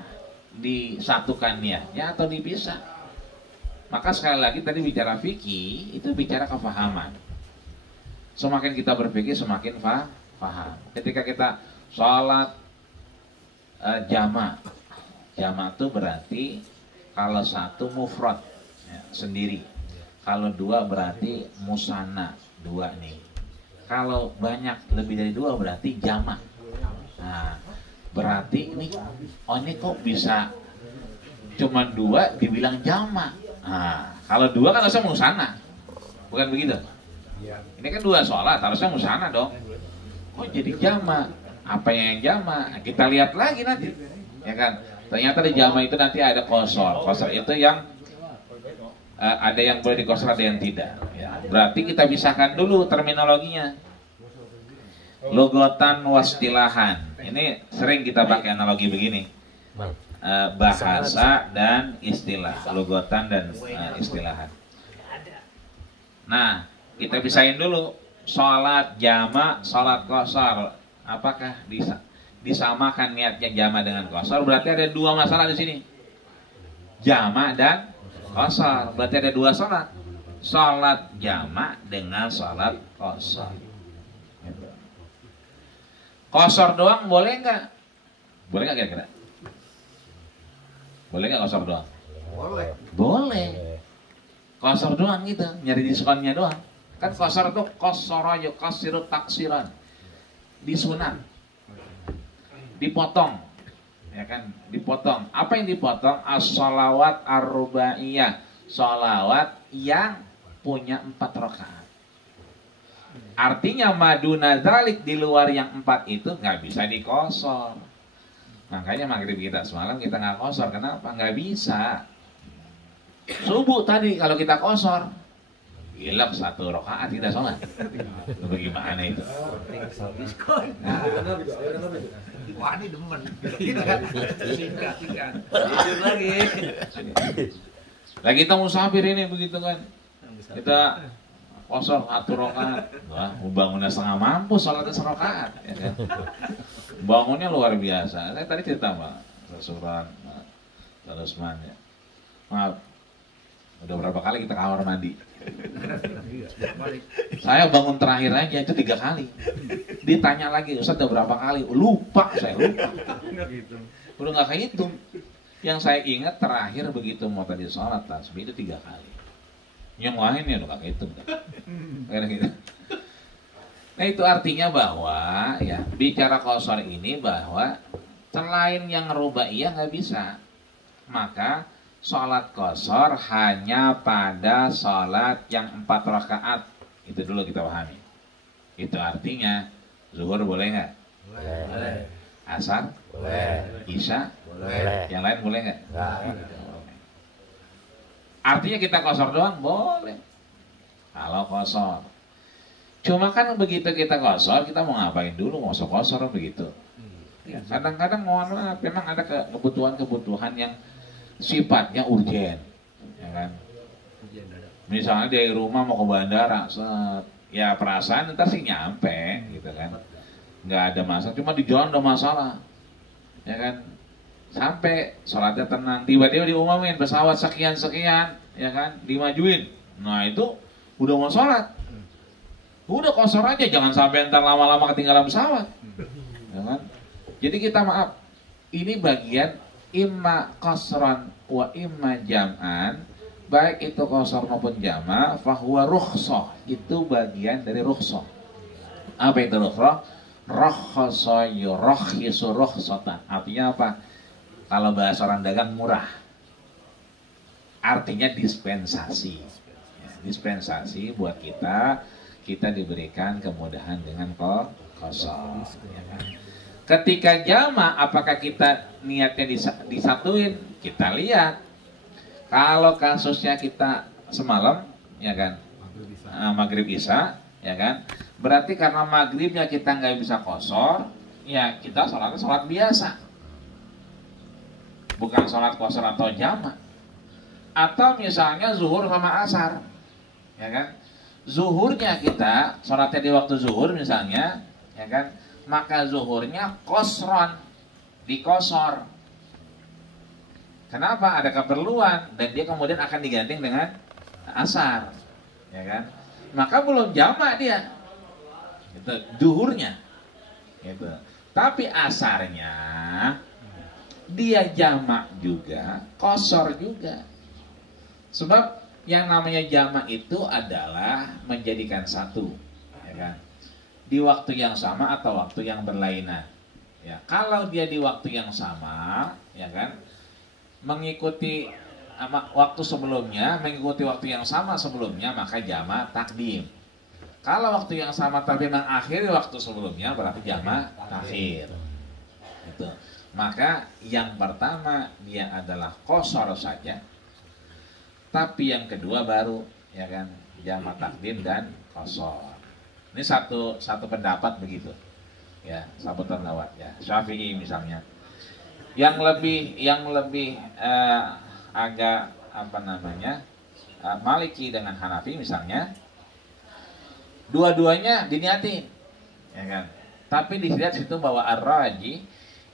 disatukan niatnya atau dipisah? Maka sekali lagi tadi bicara fikih itu bicara kefahaman. Semakin kita berfikih semakin paham. Ketika kita sholat jamak itu berarti kalau satu mufrad ya, sendiri, kalau dua berarti musanna, dua nih. Kalau banyak lebih dari dua berarti jamak. Nah, berarti ini kok bisa cuma dua dibilang jamak. Nah, kalau dua kan harusnya musana, bukan begitu? Ini kan dua sholat, harusnya musana dong. Oh jadi jamak. Apa yang jamak? Kita lihat lagi nanti, ya kan? Ternyata di jamak itu nanti ada qasar. Qasar itu yang ada yang boleh dikosor, ada yang tidak. Ya, berarti kita pisahkan dulu terminologinya. Logotan wastilahan. Ini sering kita pakai analogi begini. Bahasa dan istilah, logotan dan istilahan. Nah, kita pisahin dulu. Sholat jamak, sholat qasar. Apakah disamakan niatnya jamak dengan qasar? Berarti ada dua masalah di sini. Jamak dan qasar. Berarti ada dua sholat. Sholat jamak dengan sholat qasar. Qasar doang boleh nggak? Boleh nggak kira-kira? Boleh nggak qasar doang? Boleh. Boleh. Qasar doang gitu, nyari diskonnya doang. Kan qasar itu qasara yuqassiru taksiran. Disunat. Dipotong. Ya kan, dipotong. Apa yang dipotong? As-shalawat ar-rubaiyah. Shalawat yang punya 4 rakaat. Artinya maduna dzalik, di luar yang 4 itu nggak bisa dikosor. Makanya maghrib kita semalam kita nggak kosor. Kenapa? Nggak bisa. Subuh tadi kalau kita kosor, hilang 1 rakaat tidak sholat. Itu bagaimana itu? Wah ini demen. Singkat. Tidur lagi. Lagi kita musafir ini begitu kan. Kita kosor 1 rakaat. Wah, bangunnya setengah mampu, sholatnya 1 rakaat, ya kan? Bangunnya luar biasa. Saya tadi cerita Pak Suran, Pak Usman ya. Maaf, udah berapa kali kita kamar mandi. Saya bangun terakhir aja itu 3 kali. Ditanya lagi, Ustaz udah berapa kali? Lupa, saya lupa. Udah nggak kehitung. Yang saya ingat terakhir begitu mau tadi sholat tasbih itu 3 kali. Yang lain ya udah nggak kehitung. Kayak gitu. Nah itu artinya bahwa ya bicara qasar ini bahwa selain yang rubaiyah nggak bisa. Maka sholat qasar hanya pada sholat yang 4 rakaat. Itu dulu kita pahami. Itu artinya zuhur boleh nggak? Boleh. Asar? Boleh. Isya? Boleh. Yang lain boleh nggak? Nggak. Artinya kita qasar doang? Boleh. Kalau qasar. Cuma kan begitu kita qasar, kita mau ngapain dulu? Mau qasar begitu. Ya, kadang-kadang mohon maaf, memang ada kebutuhan-kebutuhan yang sifatnya urgen, ya kan? Misalnya dari rumah mau ke bandara, ya perasaan ntar sih nyampe, gitu kan? Nggak ada masalah, cuma di jalan ada masalah, ya kan? Sampai sholatnya tenang, tiba-tiba diumumin pesawat sekian-sekian, ya kan? Dimajuin, nah itu udah mau sholat, udah qasar aja, jangan sampai ntar lama-lama ketinggalan pesawat, ya kan? Jadi kita maaf, ini bagian imma qasran wa imma jam'an, baik itu qasar maupun jama', fahuwa rukhsah, itu bagian dari rukhsah. Apa itu rukhsah? Rakhasa yurakhisu rukhsatan. Artinya apa? Kalau bahasa orang dagang murah. Artinya dispensasi. Dispensasi buat kita diberikan kemudahan dengan qasar. Ya kan? Ketika jama, apakah kita niatnya disatuin? Kita lihat. Kalau kasusnya kita semalam, ya kan, maghrib isya, ya kan, berarti karena maghribnya kita nggak bisa qasar, ya kita sholatnya sholat biasa, bukan sholat qasar atau jama. Atau misalnya zuhur sama asar, ya kan, zuhurnya kita sholatnya di waktu zuhur misalnya, ya kan, maka zuhurnya qasron, dikosor. Kenapa? Ada keperluan dan dia kemudian akan diganti dengan asar, ya kan? Maka belum jamak dia, itu zuhurnya, gitu. Tapi asarnya dia jamak juga, qasar juga. Sebab yang namanya jamak itu adalah menjadikan satu, ya kan? Di waktu yang sama atau waktu yang berlainan. Ya, kalau dia di waktu yang sama, ya kan, mengikuti waktu sebelumnya, mengikuti waktu yang sama sebelumnya, maka jamak takdim. Kalau waktu yang sama tapi mengakhiri waktu sebelumnya, berarti jamak takhir. Itu. Maka yang pertama dia adalah qasar saja. Tapi yang kedua baru, ya kan, jamak takdim dan qasar. Ini satu pendapat begitu, ya, satu pendapat, ya. Syafi'i misalnya, yang lebih agak apa namanya, Maliki dengan Hanafi misalnya, dua-duanya diniatin, ya kan. Tapi dilihat situ bahwa ar-raji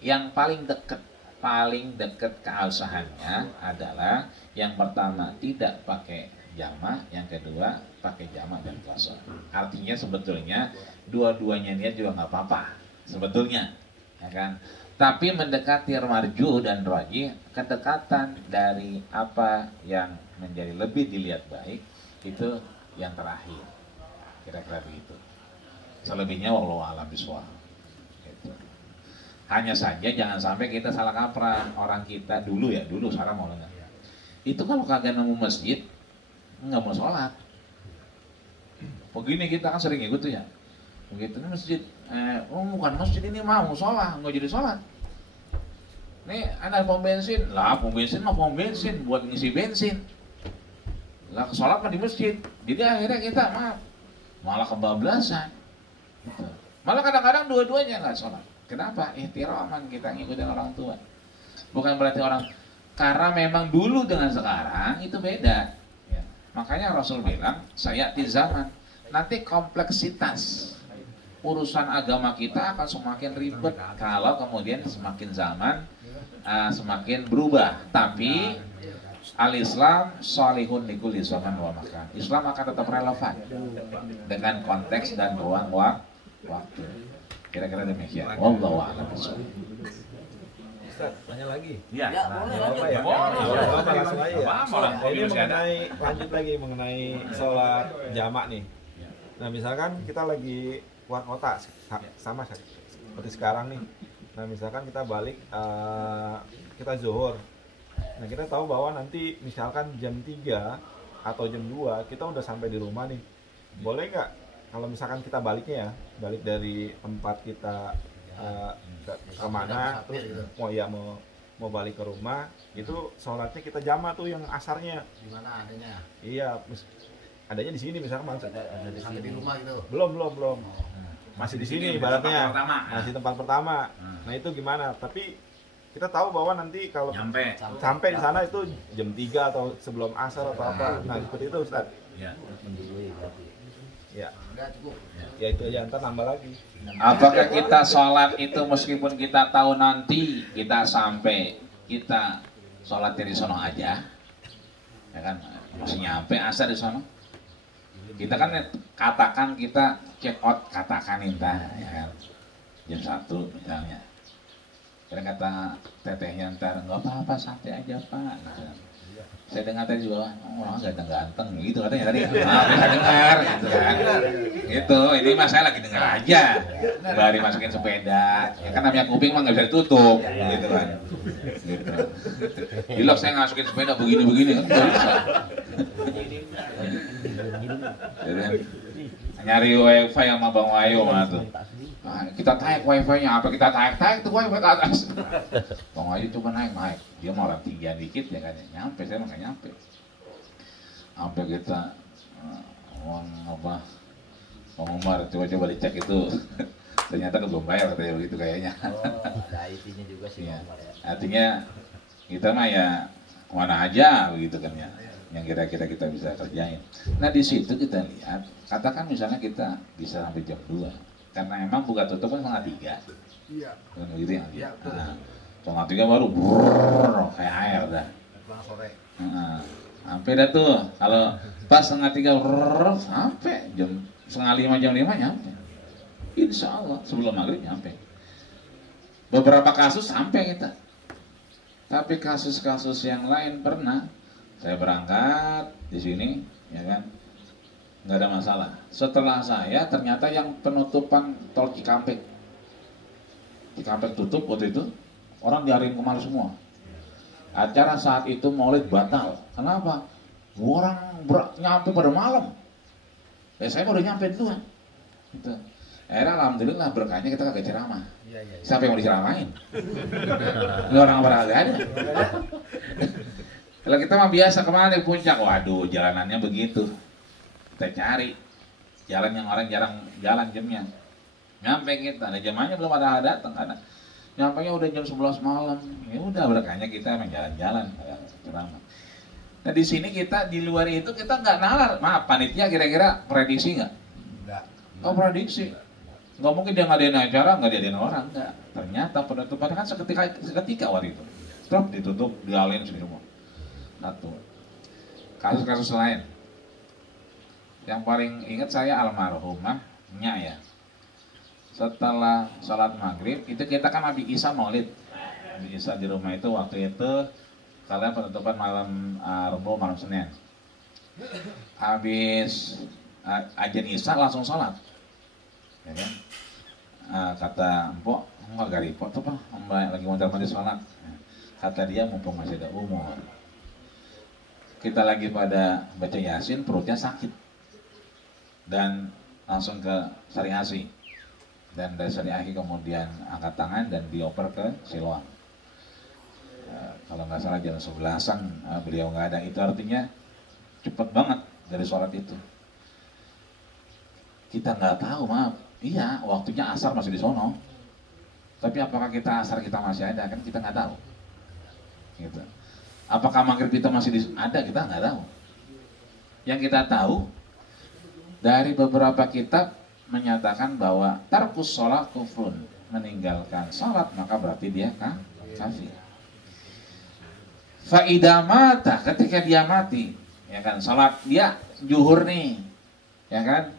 yang paling dekat keabsahannya adalah yang pertama tidak pakai jamak, yang kedua pakai jamak dan qasar. Artinya sebetulnya dua-duanya niat juga nggak apa-apa sebetulnya, ya kan. Tapi mendekati marjuh dan rajih, kedekatan dari apa yang menjadi lebih dilihat baik itu yang terakhir, kira-kira begitu. Selebihnya wallahu a'lam bishawab. Gitu. Hanya saja jangan sampai kita salah kaprah. Orang kita dulu, sekarang mau enggak, itu kalau kagak nemu masjid nggak mau sholat. Begini kita kan sering ikut tuh ya. Begitu nih masjid, bukan masjid ini mau sholat, nggak jadi sholat. Nih ada pom bensin, lah pom bensin mah pom bensin buat ngisi bensin. Lah sholat mah di masjid. Jadi akhirnya kita malah kebablasan. Gitu. Malah kadang-kadang dua-duanya nggak sholat. Kenapa? Ihtiraman kita ngikutin orang tua. Bukan berarti orang, karena memang dulu dengan sekarang itu beda. Makanya Rasul bilang, saya di zaman nanti kompleksitas urusan agama kita akan semakin ribet kalau kemudian semakin zaman semakin berubah. Tapi al-Islam salihun likulli zaman wa makan. Islam akan tetap relevan dengan konteks dan ruang waktu. Kira-kira demikian. Wallahu a'lam bishawab. Tanya lagi? Ya, boleh Apa ya? Boleh. Langsung aja ya. Ini lanjut lagi mengenai sholat jamak nih. Nah misalkan kita lagi keluar kota, sama seperti sekarang nih. Nah misalkan kita balik, kita zuhur. Nah kita tahu bahwa nanti misalkan jam 3 atau jam 2 kita udah sampai di rumah nih. Boleh nggak kalau misalkan kita baliknya ya, balik dari tempat kita ke mana, mau balik ke rumah, itu sholatnya kita jamak tuh yang asarnya. Di mana adanya? Iya, adanya di sini misalkan Sampai di rumah gitu. belum. Masih di sini ibaratnya. Masih tempat pertama. Hmm. Nah, itu gimana? Tapi kita tahu bahwa nanti kalau sampai di sana itu jam 3 atau sebelum asar atau apa. Nah, seperti itu Ustaz. ya. Ya. Udah cukup. Ya itu aja, ntar nambah lagi. Apakah kita sholat itu meskipun kita tahu nanti kita sampai, kita sholat di sono aja, ya kan, masih nyampe asar di sono. Kita kan katakan kita check out, katakan indah, ya kan, jam 1 misalnya. Kira kata tetehnya ntar, nggak apa-apa santai aja Pak. Gitu. Saya dengar tadi juga, orang ganteng-ganteng gitu katanya tadi. Bisa dengar gitu kan. Gitu, ini mah saya lagi dengar aja. Baru masukin sepeda, ya kan namanya kuping mah nggak bisa ditutup, gitu kan. Gitu. Dilok saya masukin sepeda begini-begini kan nggak bisa. Nyari wifi yang sama Bang Wayo mah tuh. Nah, kita tarik wifi-nya, apa kita tarik tuh wifi ke atas. Bang Wayu coba naik, dia mau orang tinggian dikit ya kan, nyampe, saya nggak nyampe. Sampai kita, Bang Umar coba dicek itu, ternyata belum bayar katanya begitu kayaknya. Ada IT-nya juga sih Ya. Umar ya. Artinya kita mah ya mana aja begitu kan ya, yang kira-kira kita bisa kerjain. Nah di situ kita lihat, katakan misalnya kita bisa sampai jam 2. Karena emang buka tutup kan setengah 3. Iya. Kan gitu ya. Iya, betul. Nah, setengah 3 baru brrrr, kayak air dah. Bang sore. Nah, sampai dah tuh. Kalau pas setengah 3 brrrr, sampai jam setengah 5 jam 5 nyampe. Insya Allah sebelum maghrib nyampe. Beberapa kasus sampai kita. Tapi kasus-kasus yang lain pernah saya berangkat di sini, ya kan? Nggak ada masalah. Setelah saya ternyata yang penutupan tol Cikampek tutup waktu itu, orang diariin kemana semua. Acara saat itu Maulid batal. Kenapa? Orang nyampe pada malam. Ya saya udah nyampe duluan. Gitu. Akhirnya alhamdulillah berkahnya kita kagak ceramah. Iya. Siapa yang mau diceramain? Nggak orang beragak ada. Kalau kita mah biasa kemana di puncak, waduh jalanannya begitu. Kita cari jalan yang orang jarang jalan jamnya. Nyampe kita, ada jamnya belum ada datang karena nyampenya udah jam 11 malam. Ya udah berkahnya kita emang jalan-jalan ceramah. Nah di sini kita di luar itu kita nggak nalar. Maaf panitia kira-kira prediksi nggak? Enggak. Oh prediksi. Nggak mungkin dia ngadain acara nggak diadain orang nggak. Ternyata penutupan kan seketika waktu itu. Stop ditutup dialin semua. Satu. Kasus-kasus lain. Yang paling ingat saya almarhumahnya ya. Setelah sholat maghrib itu kita kan habis isya maulid. Habis isya di rumah itu waktu itu kalian penutupan malam Rabu malam Senin. Habis ajan isya langsung sholat. Ya kan? Kata Mpok, enggak garipot tuh Pak, Mbak lagi mondar-mandir sholat. Kata dia mumpung masih ada umur. Kita lagi pada baca Yasin, perutnya sakit. Dan langsung ke Sari Asi. Dan dari Sari Asi kemudian angkat tangan dan dioper ke Siloam. Kalau nggak salah jam 11-an beliau nggak ada. Itu artinya cepet banget dari sholat itu. Kita nggak tahu, maaf. Iya, waktunya asar masih di sono. Tapi apakah asar kita masih ada? Kan kita nggak tahu. Gitu. Apakah maghrib kita masih ada? Kita nggak tahu. Yang kita tahu dari beberapa kitab menyatakan bahwa tarkus sholat kufrun, meninggalkan sholat maka berarti dia kafir. Faidah mata, ketika dia mati, ya kan sholat dia zuhur nih, ya kan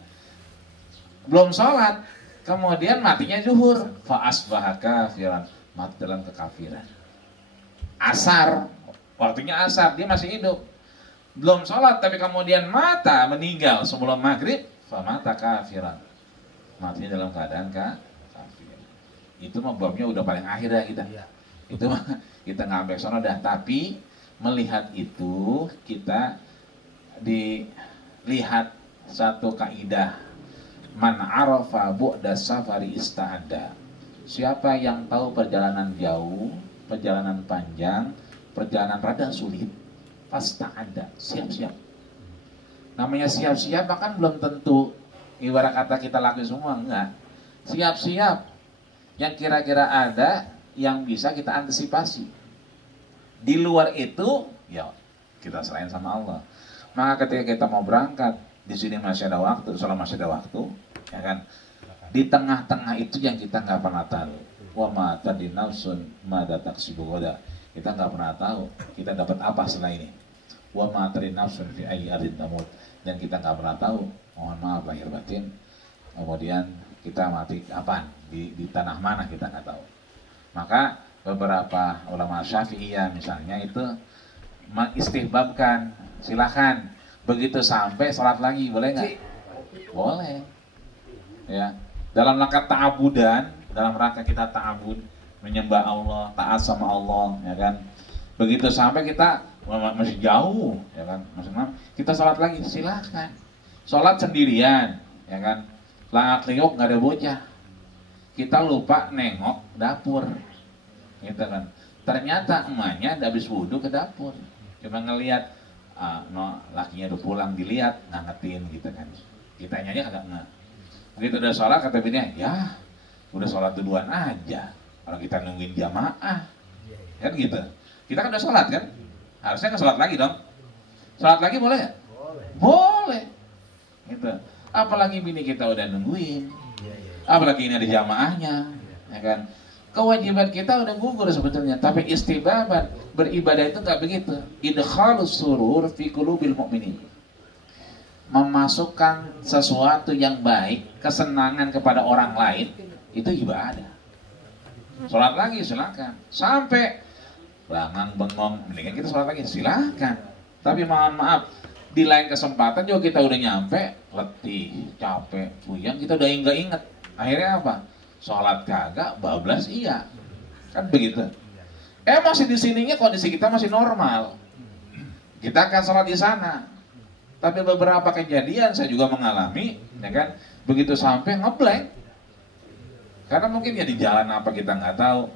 belum sholat, kemudian matinya zuhur, fa asbaha kafiran, mati dalam kekafiran. Asar, waktunya asar dia masih hidup. Belum sholat tapi kemudian meninggal sebelum maghrib, famata kafiran, matinya dalam keadaan kafir. Itu mah babnya udah paling akhir ya kita. Itu mah kita nggak sampai sono dah. Tapi melihat itu kita dilihat satu kaidah, man arafa bu'da safari ista'adda. Siapa yang tahu perjalanan jauh, perjalanan panjang, perjalanan rada sulit, pasti ada, siap-siap. Namanya siap-siap kan belum tentu ibarat kata kita lakuin semua, enggak. Siap-siap yang kira-kira ada yang bisa kita antisipasi. Di luar itu, ya kita serahin sama Allah. Maka ketika kita mau berangkat, di sini masih ada waktu, soalnya masih ada waktu, ya kan? Di tengah-tengah itu yang kita nggak pernah tahu. Wa ma tadri nafsun ma taksibu ghadan. Kita nggak pernah tahu kita dapat apa setelah ini. Wa ma tadri nafsun fi ayyi ardin tamut. Dan kita nggak pernah tahu, mohon maaf lahir batin, kemudian kita mati kapan, di tanah mana kita nggak tahu. Maka beberapa ulama Syafi'iyah misalnya itu mengistihbabkan, silahkan begitu sampai sholat lagi, boleh nggak? Boleh. Ya, dalam rangka ta'abudan, dalam rangka kita ta'abud, menyembah Allah, taat sama Allah, ya kan? Begitu sampai kita masih jauh, ya kan? Maksudnya kita sholat lagi, silahkan. Sholat sendirian, ya kan? Langak liuk nggak ada bocah. Kita lupa nengok dapur, gitu kan? Ternyata emaknya udah habis wudhu ke dapur, cuma ngelihat, lakinya udah pulang, dilihat, ngangetin gitu kan. Kita nyanyi agak nggak. Begitu udah sholat kata bininya, ya udah sholat duluan aja. Kalau kita nungguin jamaah, kan gitu. Kita kan udah sholat kan, harusnya kan sholat lagi dong. Sholat lagi boleh nggak? Boleh. Gitu. Apalagi bini kita udah nungguin, apalagi ini ada jamaahnya, ya kan. Kewajiban kita udah gugur sebetulnya, tapi istibaban beribadah itu nggak begitu. Idkhalus surur fi qulubil mu'minin. Memasukkan sesuatu yang baik, kesenangan kepada orang lain, itu ibadah. Sholat lagi silakan. Sampai bangang bengong, mendingan kita sholat lagi silakan. Tapi mohon maaf, di lain kesempatan juga kita udah nyampe, letih, capek, puyeng, kita udah nggak inget. Akhirnya apa? Sholat kagak, bablas iya, kan begitu. Masih di sininya kondisi kita masih normal. Kita akan sholat di sana. Tapi beberapa kejadian saya juga mengalami, ya kan? Begitu sampai ngeblank. Karena mungkin ya di jalan apa kita nggak tahu.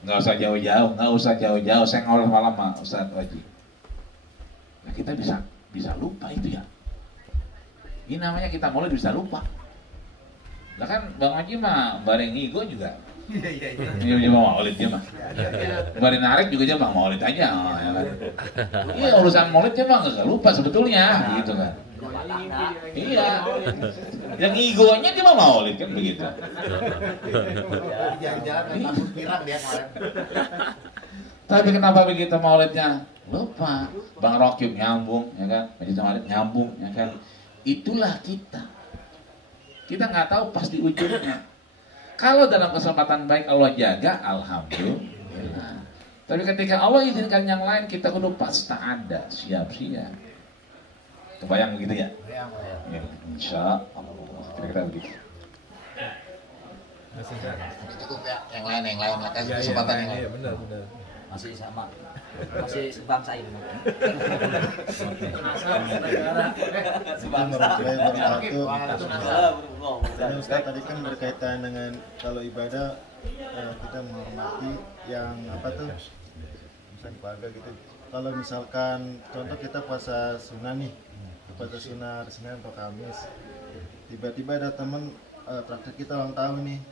Nggak usah jauh-jauh. Saya ngobrol malam sama Ustadz Wajib. Nah, kita bisa lupa itu ya. Ini namanya kita mulai bisa lupa. Lah kan Bang Haji mah bareng ngigo juga. Iya. Dia mau maulid dia mah. Bareng narik juga dia Bang maulid aja. Ya kan? Iya urusan maulid dia mah nggak lupa sebetulnya, gitu kan. Iya. Yang ngigonya dia mah maulid kan begitu. Jalan-jalan pirang dia kemarin. Tapi kenapa begitu maulidnya? Lupa. Bang Rokyub nyambung, ya kan? Majlis maulid nyambung, ya kan? Itulah kita. Kita nggak tahu pas di ujungnya. Kalau dalam kesempatan baik Allah jaga, alhamdulillah. Tapi ketika Allah izinkan yang lain, kita kudu pasti ada, siap-siap. Kebayang begitu ya? Ya, insya Allah. Kira-kira begitu. Cukup ya, yang lain lah kan kesempatan yang lain. Iya, benar. Masih sama, masih sebangsa ini. Sebangsa. Ustaz tadi kan berkaitan dengan kalau ibadah kita menghormati yang apa tuh, misalnya keluarga gitu. Kalau misalkan contoh kita puasa sunnah nih, puasa sunnah Senin atau Kamis, tiba-tiba ada teman traktir kita ulang tahun nih,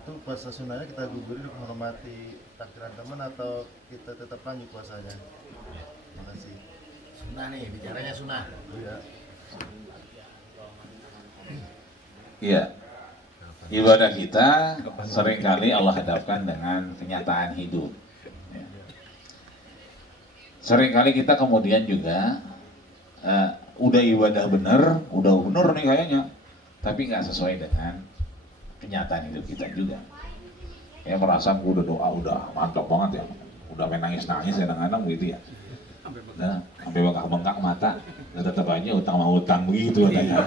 itu puasa sunnahnya kita gugurin menghormati takdiran teman atau kita tetap lanjut puasanya? Makasih. Sunnah nih, bicaranya sunnah. Iya. Iya. Ibadah kita seringkali Allah hadapkan dengan kenyataan hidup. Ya. Seringkali kita kemudian juga udah ibadah bener nih kayaknya, tapi nggak sesuai dengan kenyataan hidup kita juga. Ya merasa gue udah doa udah mantap banget ya, udah main nangis kadang-kadang gitu ya. Nah, sampai bengkak mata, dan tetap aja utang begitu katanya.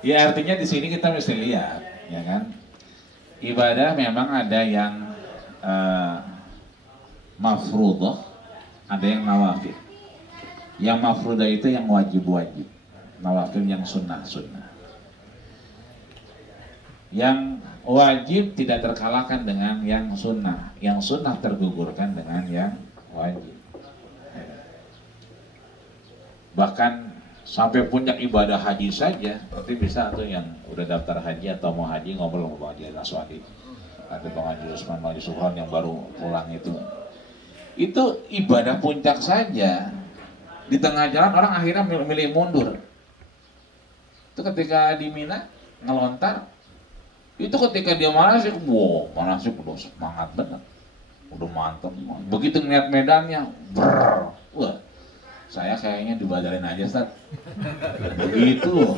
Ya artinya di sini kita mesti lihat, ya kan? Ibadah memang ada yang mafruḍah, ada yang nawafil. Yang mafruḍah itu yang wajib-wajib, nawafil yang sunnah-sunnah. Yang wajib tidak terkalahkan dengan yang sunnah. Yang sunnah tergugurkan dengan yang wajib. Bahkan sampai puncak ibadah haji saja, berarti bisa tuh yang udah daftar haji atau mau haji ngobrol sama Bang Haji Naswadi. Ada Bang Haji Usman, Bang Haji Subhan yang baru pulang itu. Itu ibadah puncak saja. Di tengah jalan orang akhirnya milih mundur. Itu ketika di Mina ngelontar. Itu ketika dia manasik, manasik udah semangat banget, udah mantap. Begitu ngeliat medannya, wah, saya kayaknya dibadarin aja, Ustaz. Begitu.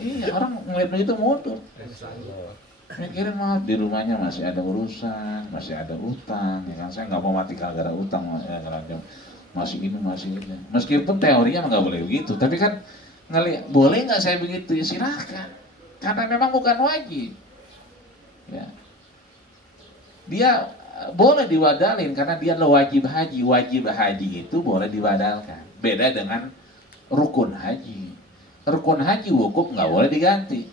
Iya, orang ngeliat begitu mundur. Mikirin mah di rumahnya masih ada urusan, masih ada utang, ya kan? Saya nggak mau mati gara-gara utang, ya, masih ini, masih ini. Meskipun teorinya nggak boleh begitu, tapi kan ngelihat boleh nggak saya begitu, ya silahkan. Karena memang bukan wajib. Ya. Dia boleh diwadalin karena dia wajib haji. Wajib haji itu boleh diwadalkan. Beda dengan rukun haji. Rukun haji wukuf nggak boleh diganti.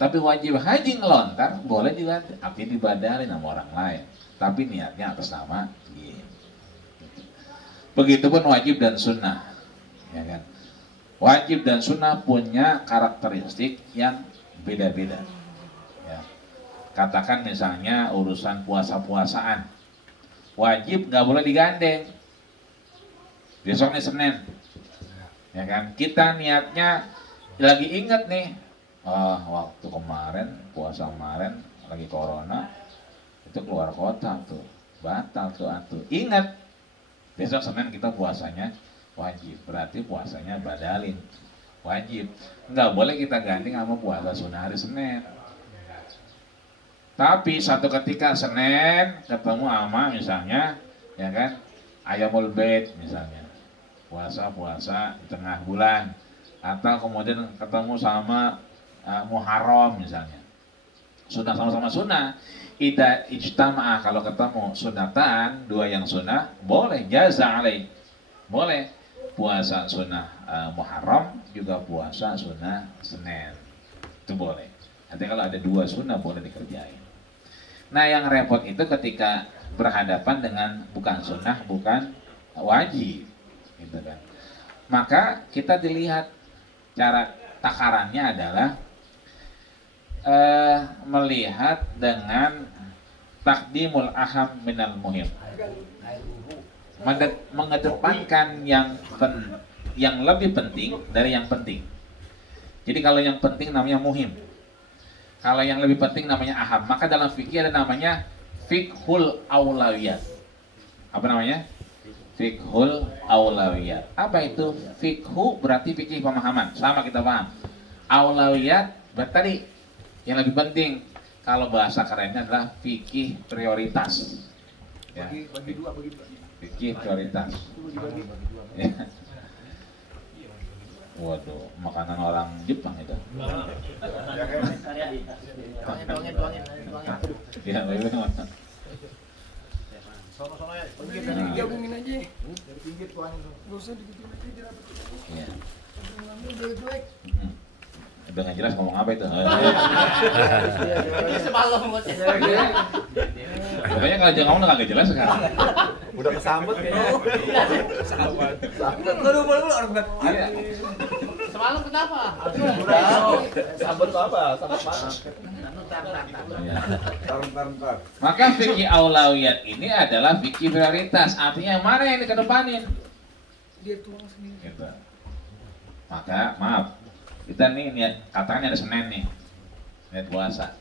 Tapi wajib haji ngelontar boleh diganti, artinya dibadalin sama orang lain. Tapi niatnya atas nama dia. Begitupun wajib dan sunnah, ya kan? Wajib dan sunnah punya karakteristik yang beda-beda. Ya. Katakan misalnya urusan puasa-puasaan, wajib nggak boleh digandeng. Besok nih Senin, ya kan? Kita niatnya lagi inget nih. Waktu kemarin puasa kemarin lagi corona itu keluar kota tuh batal tuh ingat besok Senin kita puasanya wajib, berarti puasanya badalin wajib, nggak boleh kita ganti sama puasa sunnah hari Senin. Tapi satu ketika Senin ketemu sama misalnya ya kan Ayamul Bait misalnya puasa tengah bulan, atau kemudian ketemu sama Muharram misalnya, sunnah sama-sama sunnah. Ida ijtama'ah, kalau ketemu sunatan dua yang sunnah boleh jaza alaih, boleh puasa sunnah Muharram juga puasa sunnah Senin, itu boleh. Nanti kalau ada dua sunnah boleh dikerjain. Nah yang repot itu ketika berhadapan dengan bukan sunnah bukan wajib, gitu kan. Maka kita dilihat cara takarannya adalah melihat dengan takdimul aham minal muhim, mengedepankan yang lebih penting dari yang penting. Jadi kalau yang penting namanya muhim, kalau yang lebih penting namanya aham. Maka dalam fikih ada namanya fiqhul aulawiyat. Apa namanya? Fiqhul aulawiyat. Apa itu? Fiqhu berarti fikih pemahaman, sama kita paham. Aulawiyat berarti yang lebih penting. Kalau bahasa kerennya adalah fikih prioritas. Ya. Bagi dua. Fikih prioritas. Ya. Waduh, makanan orang Jepang itu. Tuangin. Ya, bagaimana? Sono ya. Gabungin aja. Dari pinggir tuangin. Gak usah digituin aja dirapet. Iya. Jelek-jelek. Udah nggak jelas ngomong apa itu. Semalam Pokoknya kalau jangan ngomong nggak jelas sekarang. Udah kesambut kayaknya. Lu orang bukan. Iya. Semalam kenapa? Sambut apa? Sambut mana? Iya. Maka fikih aulawiyat ini adalah fikih prioritas. Artinya yang mana yang dikedepanin? Dia tuang sendiri. Gitu. Maka maaf, kita nih niat, katakan ada Senin nih, niat puasa.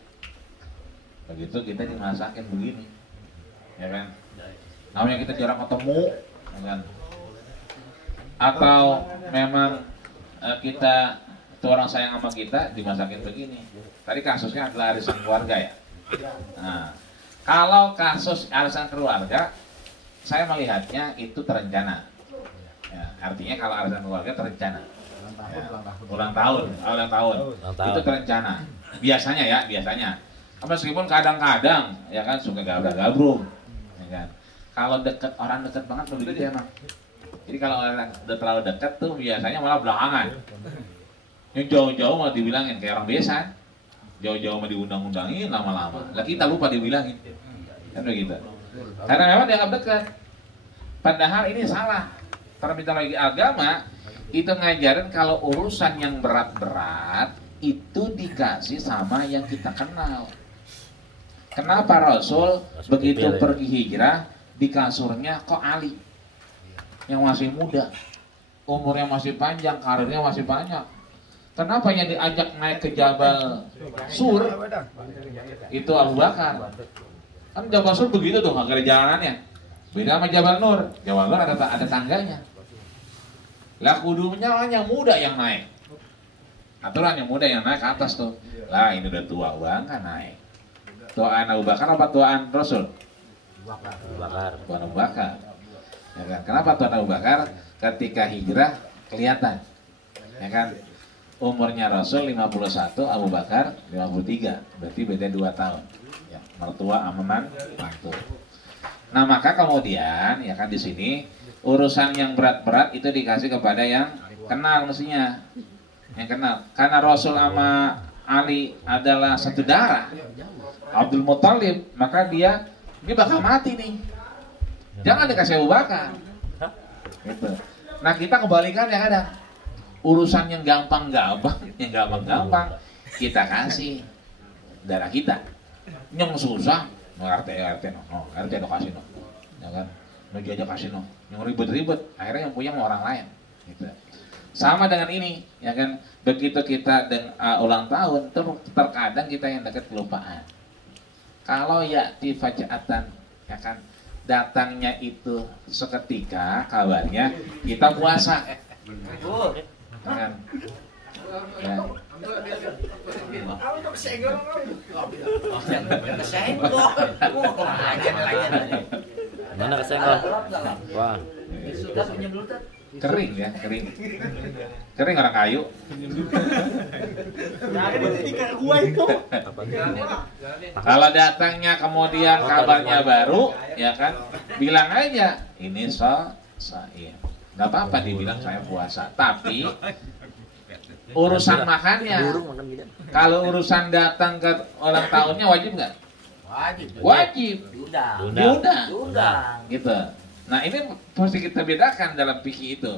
Begitu kita dimasakin begini, ya kan? Namanya kita jarang ketemu, ya kan? Atau memang kita itu orang sayang sama kita dimasakin begini. Tadi kasusnya adalah arisan keluarga ya. Nah, kalau kasus arisan keluarga, saya melihatnya itu terencana. Ya, artinya kalau arisan keluarga terencana. Ya, ulang tahun. Itu terencana. Biasanya. Meskipun kadang-kadang ya kan suka gabra-gabrung, ya kan. Kalau orang dekat banget begitu emang. Jadi kalau orang udah terlalu dekat tuh biasanya malah belakangan. Yang jauh-jauh malah dibilangin kayak orang biasa. Jauh-jauh malah diundang-undangin lama-lama. Lah kita lupa dibilangin. Kan begitu. Karena memang dianggap dekat. Padahal ini salah. Terminologi agama itu ngajarin kalau urusan yang berat-berat itu dikasih sama yang kita kenal. Kenapa Rasul begitu pergi hijrah di kasurnya kok Ali yang masih muda, umurnya masih panjang, karirnya masih banyak. Kenapa yang diajak naik ke Jabal Sur itu Abu Bakar? Kan Jabal Sur begitu tuh, nggak ada jalanannya. Beda sama Jabal Nur. Jabal Nur ada tangganya. Lah kudunya yang muda yang naik. Aturan yang muda yang naik ke atas tuh. Lah ini udah tua banget naik. Tuaan Abu Bakar apa tuaan Rasul? Bakar. Tuaan Abu Bakar. Ya kan? Kenapa tuaan Abu Bakar? Ketika hijrah kelihatan. Ya kan? Umurnya Rasul 51, Abu Bakar 53. Berarti beda 2 tahun. Ya, mertua amaman mantu. Nah, maka kemudian ya kan di sini urusan yang berat-berat itu dikasih kepada yang kenal mestinya. Yang kenal. Karena Rasul sama Ali adalah satu darah. Abdul Muthalib, maka dia bakal mati nih. Jangan dikasih Abu Bakar. Gitu. Nah, kita kebalikan yang ada. Urusan yang gampang-gampang, kita kasih darah kita. Yang susah, RT kasih no. Ya kan? Mau aja kasih no. Yang ribet-ribet, akhirnya yang punya orang lain. Gitu. Sama dengan ini, ya kan? Begitu kita ulang tahun, terkadang kita yang dekat kelupaan. Kalau ya tifajatan, ya kan? Datangnya itu seketika, kabarnya kita puasa. Kan? Ya. Mana kesenggol? Wah. Kering ya, kering. Kering orang kayu. Kalau datangnya kemudian kabarnya baru, ya kan? Bilang aja, ini saya. Gak apa-apa dibilang saya puasa, tapi urusan makannya, kalau urusan datang ke ulang tahunnya wajib nggak? Wajib. Diundang. Gitu. Nah, ini mesti kita bedakan dalam fikih itu.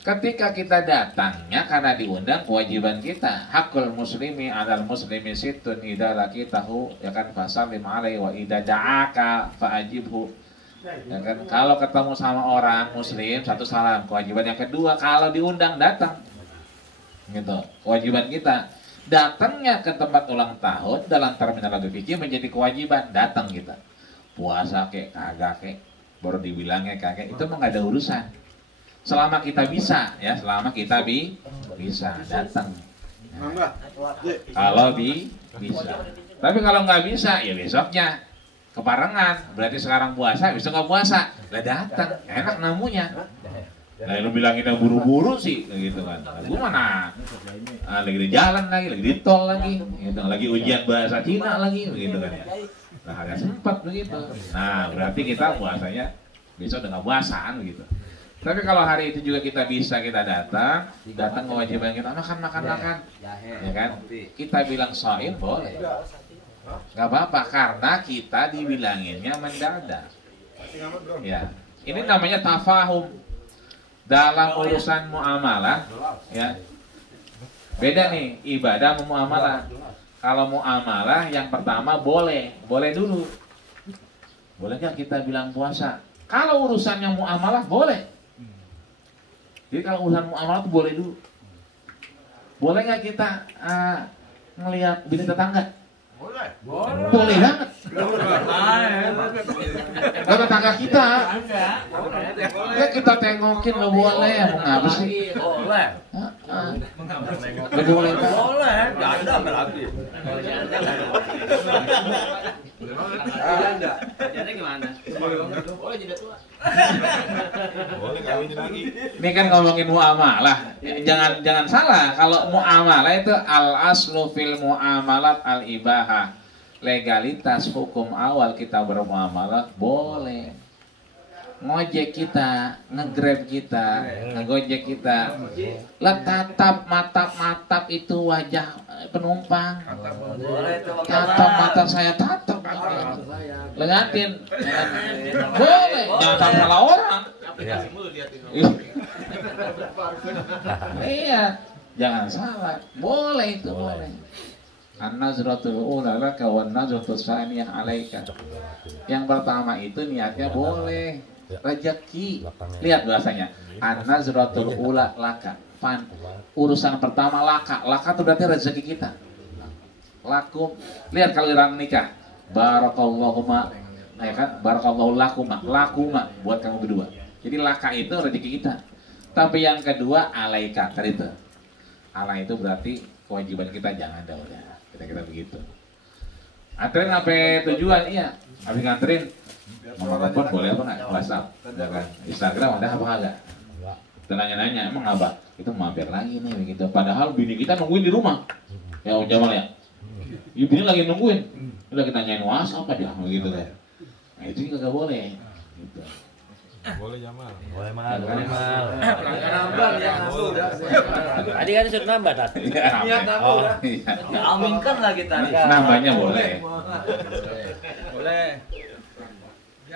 Ketika kita datangnya karena diundang, kewajiban kita. Hakul muslimi alal muslimi situn idza laqitahu, ya kan, fasallim alaihi wa idza da'aka fa'ajibhu. Ya kan, kalau ketemu sama orang muslim satu salam, kewajiban yang kedua kalau diundang datang. Gitu. Kewajiban kita datangnya ke tempat ulang tahun dalam terminologi fikih menjadi kewajiban, datang kita. Puasa kek kagak kek, baru dibilangnya kagak, itu mah enggak ada urusan. Selama kita bisa, ya, selama kita bisa datang. Ya. Kalau bisa. Tapi kalau nggak bisa, ya besoknya kebarengan, berarti sekarang puasa, besok nggak puasa, lah datang, enak namunya. Nah, lu bilangin yang buru-buru sih, gitu kan. Nah, gue mana? Lagi di jalan lagi di tol lagi, gitu. Lagi ujian bahasa Cina lagi, begitu kan ya. Nah, agak sempat begitu. Nah, berarti kita puasanya besok dengan puasaan begitu. Tapi kalau hari itu juga kita bisa, kita datang kewajiban kita makan, ya kan? Kita bilang shaim boleh. Gak apa-apa karena kita dibilanginnya mendadak. Ya, ini namanya tafahum dalam urusan muamalah. Ya, beda nih ibadah sama muamalah. Kalau muamalah yang pertama boleh dulu. Boleh nggak kita bilang puasa? Kalau urusannya muamalah boleh. Jadi kalau urusan muamalah itu boleh dulu. Boleh nggak kita ngelihat bini tetangga? Boleh banget. Kalau tetangga kita, ya kita tengokin lo boleh. Mau ngapa sih? Boleh. Boleh kan? Boleh. Nggak ada berarti. Jadi gimana? Boleh jadi tua. Boleh kawin lagi. Ini kan ngomongin muamalah. Jangan salah. Kalau muamalah itu al aslu fil muamalat al ibahah. Legalitas hukum awal kita bermuamalah boleh. Ngojek kita, ngegrab kita, ngegojek kita. Lah tatap matap itu wajah penumpang. Tatap mata saya tatap. Liatin. Boleh. Jangan salah orang. Iya. Jangan salah. Boleh itu boleh. An-nazratul ula laka wan nazratul tsaniyah 'alaika. Yang pertama itu niatnya boleh. Rezeki. Lihat bahasanya. An-nazratul ula laka. Urusan pertama laka. Laka itu berarti rezeki kita. Lakum. Lihat kalau orang nikah. Barakallahumma, ya kan? Barakallahu lakuma buat kamu berdua. Jadi laka itu rezeki kita. Tapi yang kedua alaika tadi itu. Ala itu berarti kewajiban kita jangan dah udah. Kira-kira begitu. Anterin sampai tujuan, iya. Habis nganterin, mau telepon boleh apa nggak? WhatsApp, ya kan? Instagram ada apa kagak? Kita nanya-nanya, emang apa? Kita mampir lagi nih begitu. Padahal bini kita nungguin di rumah. Ya Jamal ya. Ibu bini lagi nungguin. Udah kita nanyain WhatsApp aja begitu kan. Nah itu juga gak boleh. Gitu. Boleh Jamal. Boleh mal, boleh mal. Pelanggan nambah ya. Tadi kan disuruh nambah tadi. Niat nambah udah. Ya aminkan lah kita. Nambahnya boleh. Boleh.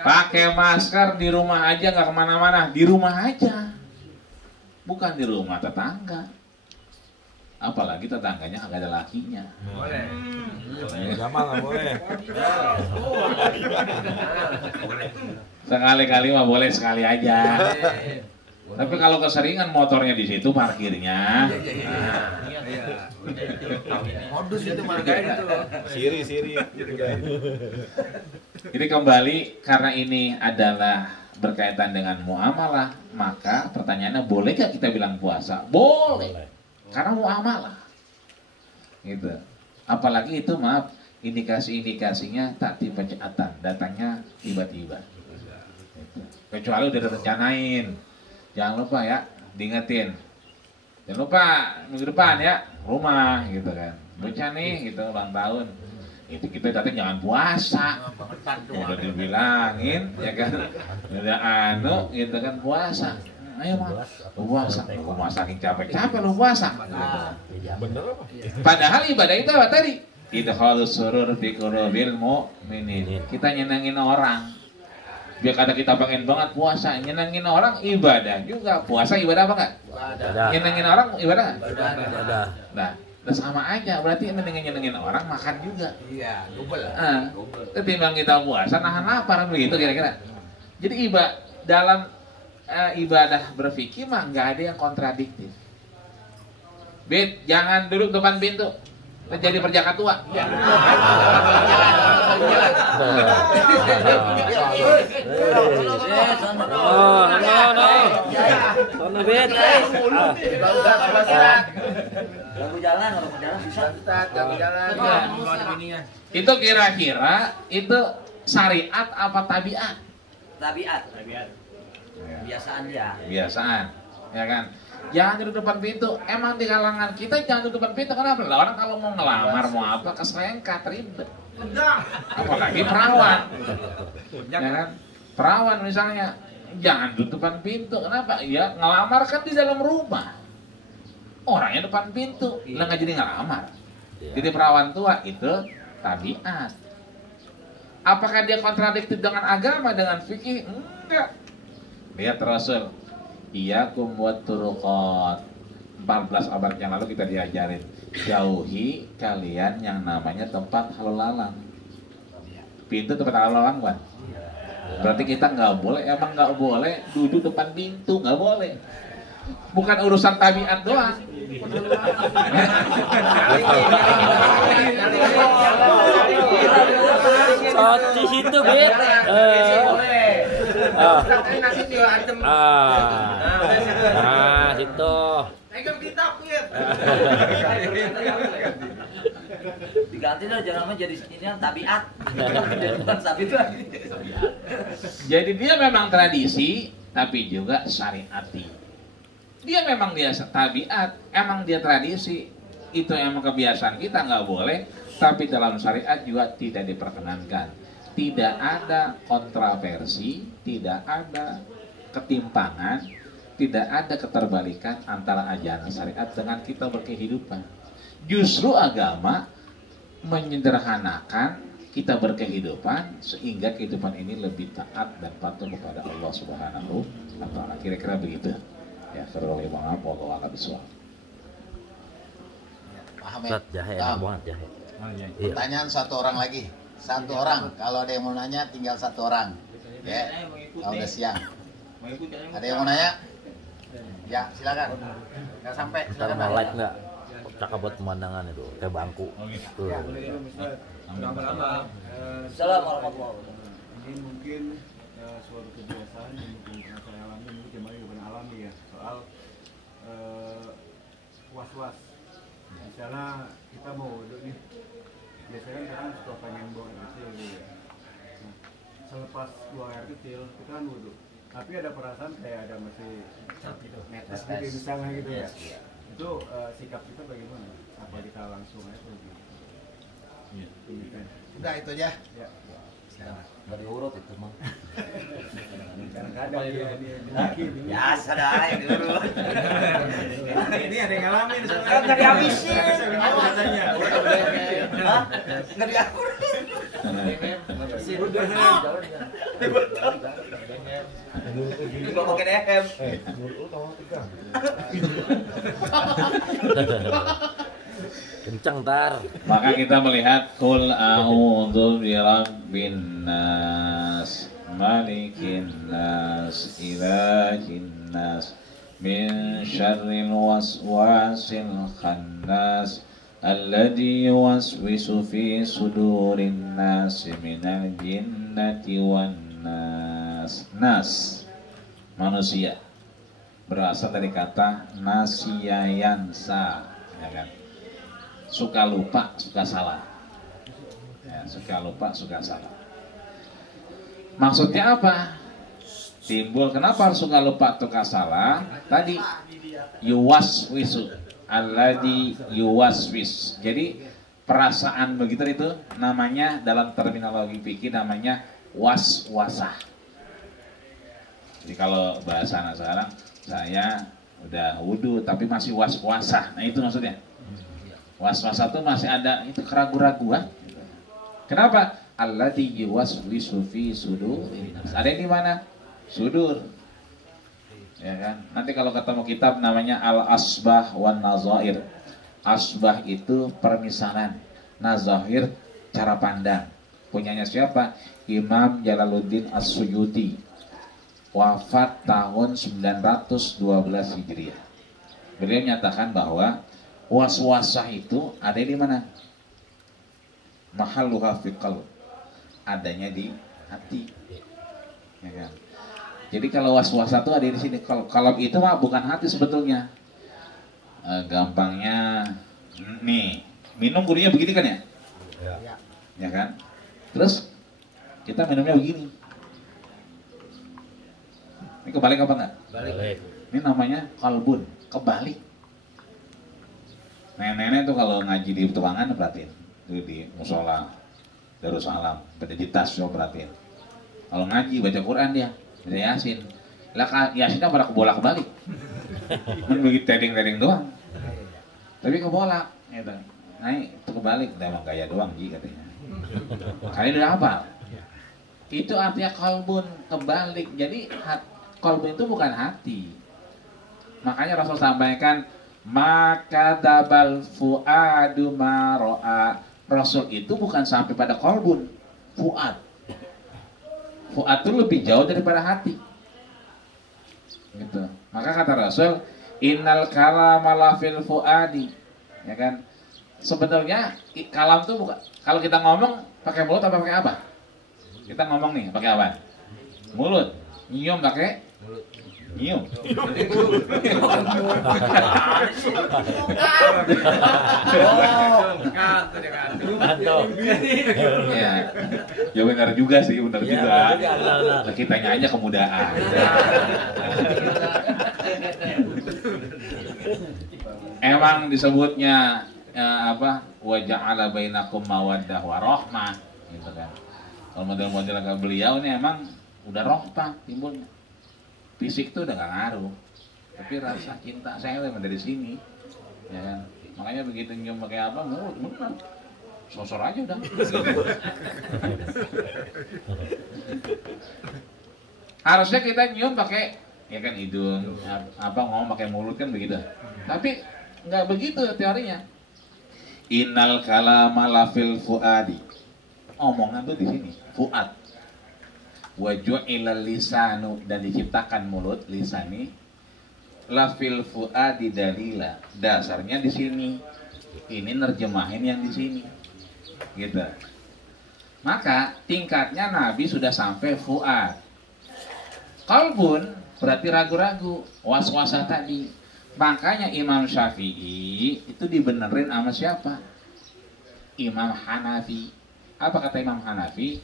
Pakai masker di rumah aja, nggak kemana-mana. Di rumah aja. Bukan di rumah tetangga. Apalagi tetangganya agak ada lakinya. Boleh. Jamal nggak boleh. Sekali-kali mah boleh sekali aja. Tapi kalau keseringan motornya di situ parkirnya. Modus itu makanya itu. Siri. Jadi kembali karena ini adalah berkaitan dengan muamalah, maka pertanyaannya boleh gak kita bilang puasa? Boleh. Karena muamalah. Gitu. Apalagi itu maaf, indikasi-indikasinya tak tiba-tiba datangnya tiba-tiba. Kecuali udah direncanain. Jangan lupa ya, diingetin. Jangan lupa minggu depan ya, rumah gitu kan. Bocah nih gitu ulang tahun. Itu kita datang jangan puasa. Udah dibilangin ya kan. Udah gitu kan puasa. Ayo mah, lu puasa. Lu saking capek-capek lu puasa. Bener apa? Padahal ibadah itu apa tadi? Idkhalus surur fi qulubil mu'minin. Kita nyenengin orang. Biar kata kita pengen banget puasa, nyenengin orang ibadah juga. Puasa ibadah apa enggak? Ibadah. Nyenengin orang ibadah enggak? Ibadah. Nah, sama aja. Berarti nyenengin orang makan juga. Iya, double. Ketimbang kita puasa nahan lapar begitu kira-kira. Jadi dalam ibadah berfikih mah nggak ada yang kontradiktif. Bet, jangan duduk depan pintu. Jadi perjaka tua. Itu kira-kira itu syariat apa tabiat? Tabiat. Kebiasaan dia. Kebiasaan, ya kan? Jangan duduk depan pintu. Emang di kalangan kita jangan duduk depan pintu. Kenapa? Lah orang kalau mau ngelamar mau apa keserengkat ribet. Apalagi perawan, ya kan? Perawan misalnya jangan duduk depan pintu. Kenapa? Ya ngelamar kan di dalam rumah. Orangnya depan pintu, lah nggak jadi ngelamar. Jadi perawan tua itu tabiat. Apakah dia kontradiktif dengan agama, dengan fikih? Enggak. Lihat Rasul. Iyakum wat turuqat. 14 abad yang lalu kita diajarin, jauhi kalian yang namanya tempat halu lalang. Pintu tempat halu lalang kan? Berarti kita nggak boleh, emang nggak boleh duduk depan pintu, nggak boleh. Bukan urusan tabiat doang. Di situ, Bet. Situ. Diganti lah jangan jadi ini yang tabiat. Bukan sabit lagi. Jadi dia memang tradisi, tapi juga syariati. Dia memang dia tabiat, emang dia tradisi. Itu emang kebiasaan kita nggak boleh, tapi dalam syariat juga tidak diperkenankan. Tidak ada kontroversi, tidak ada ketimpangan, tidak ada keterbalikan antara ajaran syariat dengan kita berkehidupan. Justru agama menyederhanakan kita berkehidupan sehingga kehidupan ini lebih taat dan patuh kepada Allah Subhanahu wa Ta'ala. Kira-kira begitu. Ya, terlalu maaf, wallahu a'lam bishawab. Paham ya? Jahe, Paham. banget jahe. Pertanyaan satu orang lagi. Satu orang. Kalau ada yang mau nanya, tinggal satu orang. Ya. Kalau udah siang. Ada yang mau nanya? Ya, silakan. Nggak sampai. Ntar Silakan. mau light nggak? Cakap buat pemandangan itu, kayak bangku. Tuh. Assalamualaikum warahmatullahi wabarakatuh. Ini mungkin suatu kebiasaan yang mungkin pernah saya alami, mungkin jemaah juga pernah alami ya, soal was-was. Misalnya kita mau duduk nih, biasanya kan sekarang suka pengen buang air kecil gitu ya. Nah, selepas buang air kecil kita kan wudhu, tapi ada perasaan kayak ada masih netes gitu di sana gitu ya. Itu sikap kita bagaimana? Apa kita langsung aja gitu? Udah itu aja. Ya. Nggak diurut itu mah. Kadang-kadang dia Biasa dah yang diurut. ini ada yang ngalamin Kan nggak dihabisin. katanya. Hah? Nggak diatur. Nggak pakai DM. Kencang tar. Maka kita melihat qul a'udzu birabbin nas malikin nas ilahin nas min syarril waswasil khannas alladzi yuwaswisu fi sudurin nas minal jinnati wan nas. Nas manusia berasal dari kata nasiyayansa, ya kan? Suka lupa, suka salah. Ya, suka lupa, suka salah. Maksudnya apa? Timbul kenapa harus suka lupa, suka salah? Tadi yuwaswisu, alladzi yuwaswis. Jadi perasaan begitu itu namanya dalam terminologi fikih namanya waswasah. Jadi kalau bahasa anak sekarang, saya udah wudhu tapi masih waswasah. Nah itu maksudnya. Was-wasa itu masih ada itu keraguan-raguan. Kenapa? Alladzi yuwaswisu fi sudur. Ada yang di mana? Sudur. Ya kan? Nanti kalau ketemu kitab namanya Al-Asbah wan Nazair. Asbah itu permisalan, Nazair cara pandang. Punyanya siapa? Imam Jalaluddin As-Suyuti. Wafat tahun 912 Hijriah. Beliau menyatakan bahwa waswasah itu ada di mana? Mahalluha fi qalb. Adanya di hati. Ya kan? Jadi kalau waswasah itu ada di sini. Kalau itu mah bukan hati sebetulnya. Gampangnya nih, minum gurunya begini kan ya? Ya. Ya kan? Terus kita minumnya begini. Ini kebalik apa enggak? Balik. Ini namanya qalbun, kebalik. Nenek-nenek tuh kalau ngaji di tuangan perhatiin, tuh di musola Darussalam, pada di tas perhatiin. Kalau ngaji baca Quran dia, baca Yasin, lah Yasinnya pada kebolak balik, kan begitu teding doang, tapi kebolak, gitu. Naik itu kebalik, emang gaya doang ji katanya. Kalian udah hafal? Itu artinya kalbun kebalik, jadi kalbun itu bukan hati. Makanya Rasul sampaikan maka dabal fuadu maro'a. Rasul itu bukan sampai pada kolbun, fuad. Fuad itu lebih jauh daripada hati. Gitu. Maka kata Rasul, innal kalama la fil fuadi. Ya kan? Sebenarnya kalam itu bukan, kalau kita ngomong pakai mulut apa pakai apa? Kita ngomong nih pakai apa? Mulut. Nyium pakai nyium. Ya, ya benar juga sih, benar juga. Kitanya aja kemudahan. Emang disebutnya apa? Wa ja'ala bainakum mawaddah wa rahmah, gitu kan. Kalau model-model kayak beliau ini emang udah rohmah timbulnya. Fisik tuh udah gak ngaruh, tapi rasa cinta saya memang dari sini, ya kan. Makanya begitu nyium pakai apa, mulut, sosor aja udah. Harusnya kita nyium pakai, ya kan hidung, apa ngomong pakai mulut kan begitu. Tapi nggak begitu teorinya. Innal kalama la fil fuadi. Omongan tuh di sini, fuad. Wa ju'ilal lisanu, dan diciptakan mulut, lisani, la fil fuadi dalila. Dasarnya di sini. Ini nerjemahin yang di sini. Gitu. Maka tingkatnya Nabi sudah sampai fuad. Qalbun berarti ragu-ragu, was-wasa tadi. Makanya Imam Syafi'i itu dibenerin sama siapa? Imam Hanafi. Apa kata Imam Hanafi?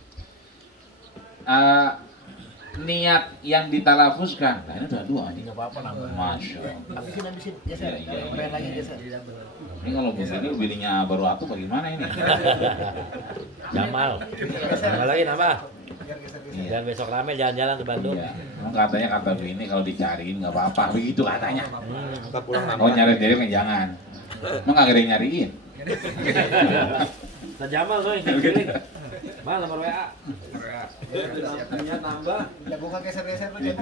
Niat yang ditalafuzkan. Nah, ini udah dua nih. Enggak apa-apa nambah. Masya Allah. Habisin geser. Keren lagi geser. Ini kalau begini bininya baru atuh bagaimana ini? Jamal. Nambah lagi nambah. Dan besok rame jalan-jalan ke Bandung. Iya. Emang katanya kata bini kalau dicariin nggak apa-apa, begitu katanya. Kita pulang Oh nyari-nyari kan jangan. Emang nggak ada yang nyariin. Nah Jamal tuh yang giling. Mal nomor WA. Niat nambah. Ya buka geser-geser tuh.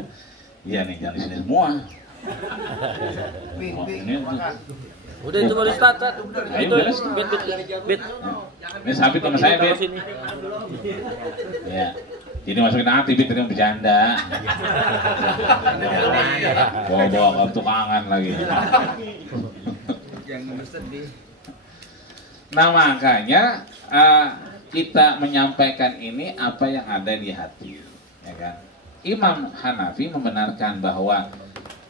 Iya nih jangan di sini semua. Bing, Oh, bing, ini tuh. makan. Udah itu baru start. Ayo, Itu beres. bit. Ini sabit sama saya bit. Sini. Ya. Jadi masukin hati bit tadi mau bercanda. Bawa-bawa ke tukangan lagi. Jangan bersedih. Nah makanya kita menyampaikan ini apa yang ada di hati, ya kan? Imam Hanafi membenarkan bahwa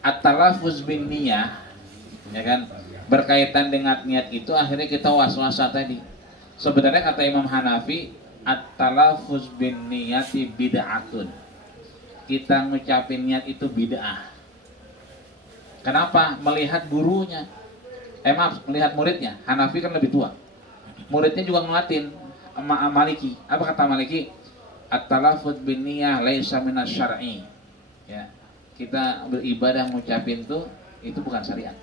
at-talafuz bin niyah, ya kan, berkaitan dengan niat itu akhirnya kita was-wasa tadi. Sebenarnya kata Imam Hanafi, at-talafuz bin niyati bid'atun. Kita ngucapin niat itu bid'ah. Kenapa? Melihat gurunya. Maaf, melihat muridnya. Hanafi kan lebih tua. Muridnya juga ngelatin Maliki. Apa kata Maliki? At-talafuz bin niyah laisa minas syar'i. Ya. Kita beribadah ngucapin itu bukan syariat.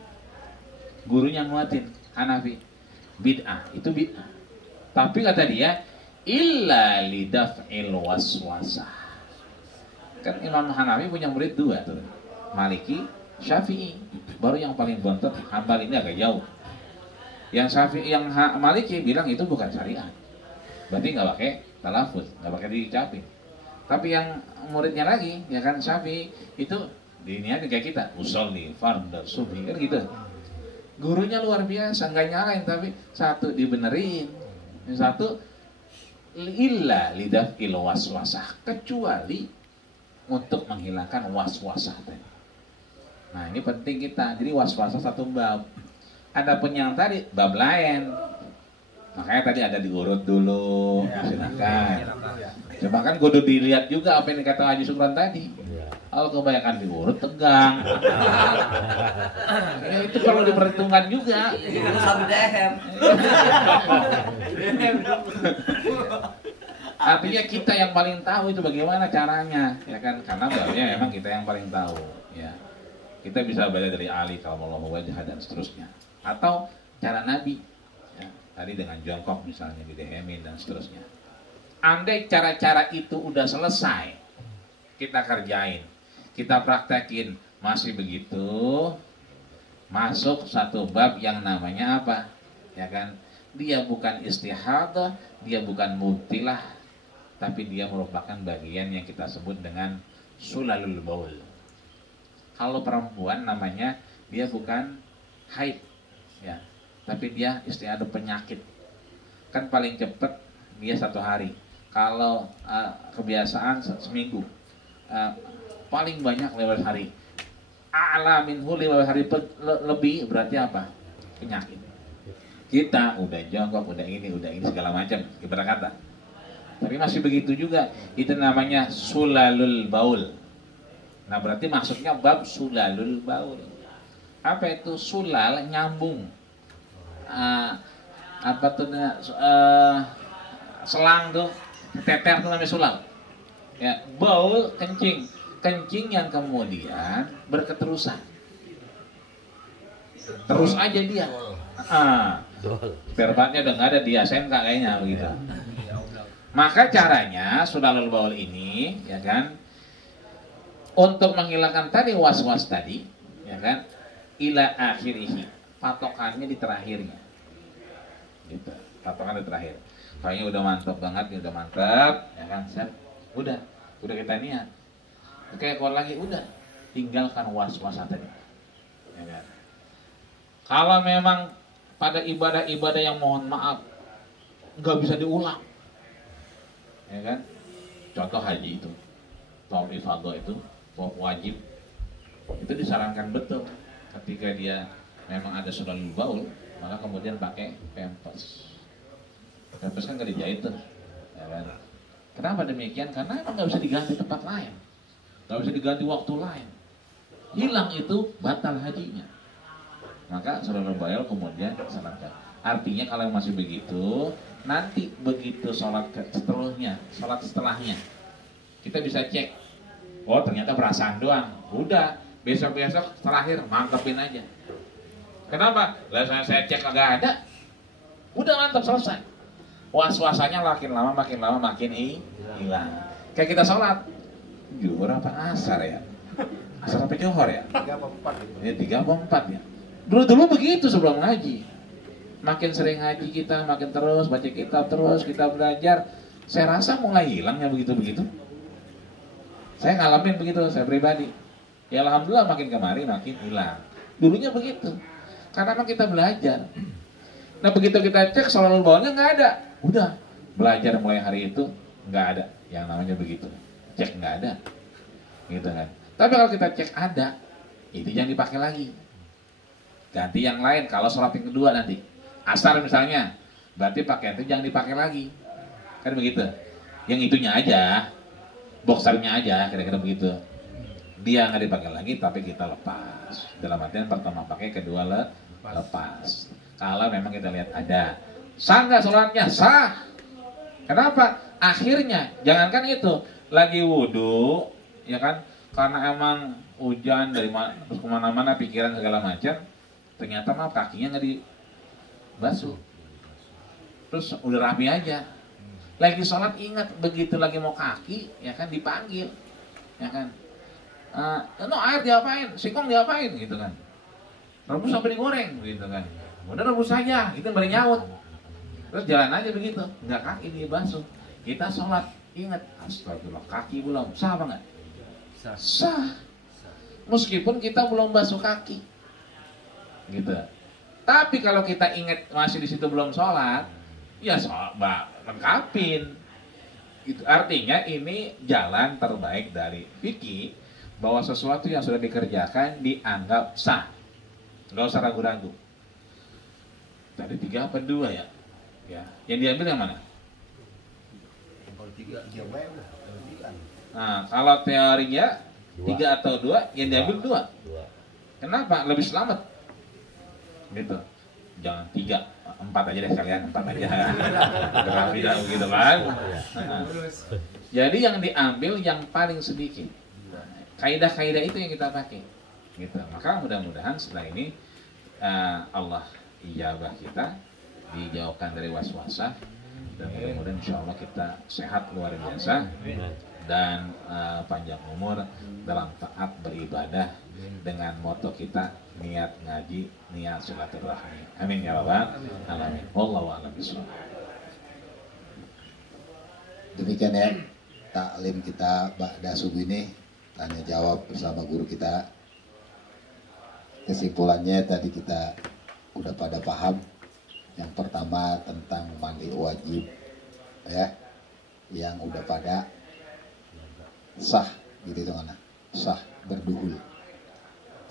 Gurunya nguatin Hanafi. Bid'ah, itu bid'ah. Tapi kata dia illa lidaf'il waswasah. Kan Imam Hanafi punya murid dua tuh. Maliki, Syafi'i. Baru yang paling bontot Hambali ini agak jauh. Yang Syafi'i, yang Maliki bilang itu bukan syariat. Berarti nggak pakai talafuz, nggak pakai diucapin. Tapi yang muridnya lagi, ya kan Syafi'i itu diniatin kayak kita, usolli fardhu subhi kan gitu. Gurunya luar biasa, nggak nyalain tapi satu dibenerin, yang satu illa lidaf'il waswasah, kecuali untuk menghilangkan waswasah tadi. Nah ini penting kita, jadi waswasah satu bab. Adapun yang tadi bab lain, makanya tadi ada diurut dulu, silakan. Coba kan kudu dilihat juga apa yang dikata Haji Sukron tadi. Kalau kebanyakan diurut tegang. Ya, itu perlu diperhitungkan juga. Satu DM. Artinya kita yang paling tahu itu bagaimana caranya, ya kan? Karena barunya memang kita yang paling tahu, ya. Kita bisa belajar dari Ali kalmallahu wajah dan seterusnya. Atau cara Nabi, ya. Tadi dengan jongkok misalnya di DM dan seterusnya. Andai cara-cara itu udah selesai, kita kerjain, kita praktekin, masih begitu, masuk satu bab yang namanya apa? Ya kan? Dia bukan istihadah, dia bukan mubtilah, tapi dia merupakan bagian yang kita sebut dengan sulalul baul. Kalau perempuan namanya dia bukan haid, ya, tapi dia istiadah penyakit. Kan paling cepat dia 1 hari. Kalau kebiasaan seminggu, paling banyak lewat hari. A'la minhu 5 hari lebih berarti apa? Penyakit. Kita udah jongkok, udah ini segala macam, ibarat kata. Tapi masih begitu juga, itu namanya sulalul baul. Nah berarti maksudnya bab sulalul baul. Apa itu sulal? Nyambung. Apa tuh selang tuh, teter tuh namanya sulal. Ya, baul kencing, kencing yang kemudian berketerusan. Terus aja dia. Verbatnya udah nggak ada di SMK kayaknya begitu. Maka caranya sulalul baul ini, ya kan, untuk menghilangkan tadi was-was tadi, ya kan, ila akhirihi, patokannya di terakhirnya, gitu, patokan di terakhir. Kayaknya udah mantap banget, udah mantap, ya kan, udah kita niat. Oke, keluar lagi, udah, tinggalkan was-was tadi, ya kan. Kalau memang pada ibadah-ibadah yang mohon maaf nggak bisa diulang, ya kan, contoh haji itu, tawaf ifadah itu wajib, itu disarankan betul ketika dia memang ada sulalul baul, maka kemudian pakai pampers. Terus kan nggak dijahit tuh, ya kan? Kenapa demikian? Karena emang nggak bisa diganti tempat lain, nggak bisa diganti waktu lain. Hilang itu batal hajinya. Maka saudara bayar kemudian salatkan. Artinya kalau masih begitu, nanti begitu sholat setelahnya, kita bisa cek. Oh ternyata perasaan doang. Udah, besok-besok terakhir mantepin aja. Kenapa? Lah saya cek agak ada. Udah mantap selesai. Was-wasanya makin lama makin hilang. Kayak kita sholat. Zuhur apa asar ya? Asar apa johor ya? 3 apa 4 gitu. Ya 3 apa 4 ya. Dulu begitu sebelum ngaji. Makin sering ngaji kita, makin terus baca kitab terus, kita belajar. Saya rasa mulai hilang ya begitu-begitu. Saya ngalamin begitu, saya pribadi. Ya alhamdulillah makin kemari makin hilang. Dulunya begitu. Karena kan kita belajar. Nah begitu kita cek sholawul bawahnya nggak ada. Udah, belajar mulai hari itu nggak ada. Yang namanya begitu. Cek nggak ada. Gitu kan. Tapi kalau kita cek ada, itu jangan dipakai lagi. Ganti yang lain kalau sholat yang kedua nanti. Asar misalnya, berarti pakaian itu jangan dipakai lagi. Kan begitu. Yang itunya aja, boxernya aja, kira-kira begitu. Dia nggak dipakai lagi, tapi kita lepas. Dalam artian pertama pakai, kedua lepas. Kalau memang kita lihat ada. Sah nggak sholatnya? Sah. Kenapa? Akhirnya, jangankan itu, lagi wudhu, ya kan? Karena emang hujan dari terus kemana-mana, pikiran segala macam, ternyata mah kakinya nggak dibasuh. Terus udah rapi aja. Lagi sholat ingat begitu lagi mau kaki, ya kan dipanggil, ya kan. No air diapain, singkong diapain, gitu kan. Rebus sampai digoreng, gitu kan. Udah rebus saja, gitu balik nyaut. Terus jalan aja begitu, nggak kaki dibasuh. Kita sholat ingat, astagfirullah, kaki belum, sah apa nggak? Sah. Meskipun kita belum basuh kaki, gitu. Tapi kalau kita ingat masih di situ belum sholat, ya lengkapin. Itu artinya ini jalan terbaik dari fikih, bahwa sesuatu yang sudah dikerjakan dianggap sah, nggak usah ragu-ragu. Tadi 3 apa 2 ya? Ya, yang diambil yang mana? Kalau 3 dia bae udah. Nah, kalau teorinya 3 atau 2, yang diambil 2. Kenapa? Lebih selamat. Gitu. Jangan 3, 4 aja deh sekalian, 4 aja. Rapi dah begitu kan. Jadi yang diambil yang paling sedikit. Kaidah-kaidah itu yang kita pakai. Gitu. Maka mudah-mudahan setelah ini Allah ijabah kita, dijauhkan dari waswasah, dan mudah-mudahan insya Allah kita sehat luar biasa dan panjang umur dalam taat beribadah dengan moto kita niat ngaji, niat silaturahmi. Amin ya rabbal alamin. Wallahu a'lam bishawab. Demikian ya taklim kita ba'da subuh ini, tanya jawab bersama guru kita. Kesimpulannya tadi kita udah pada paham. Yang pertama tentang mandi wajib, ya, yang udah pada sah gitu itu mana, sah berduhul.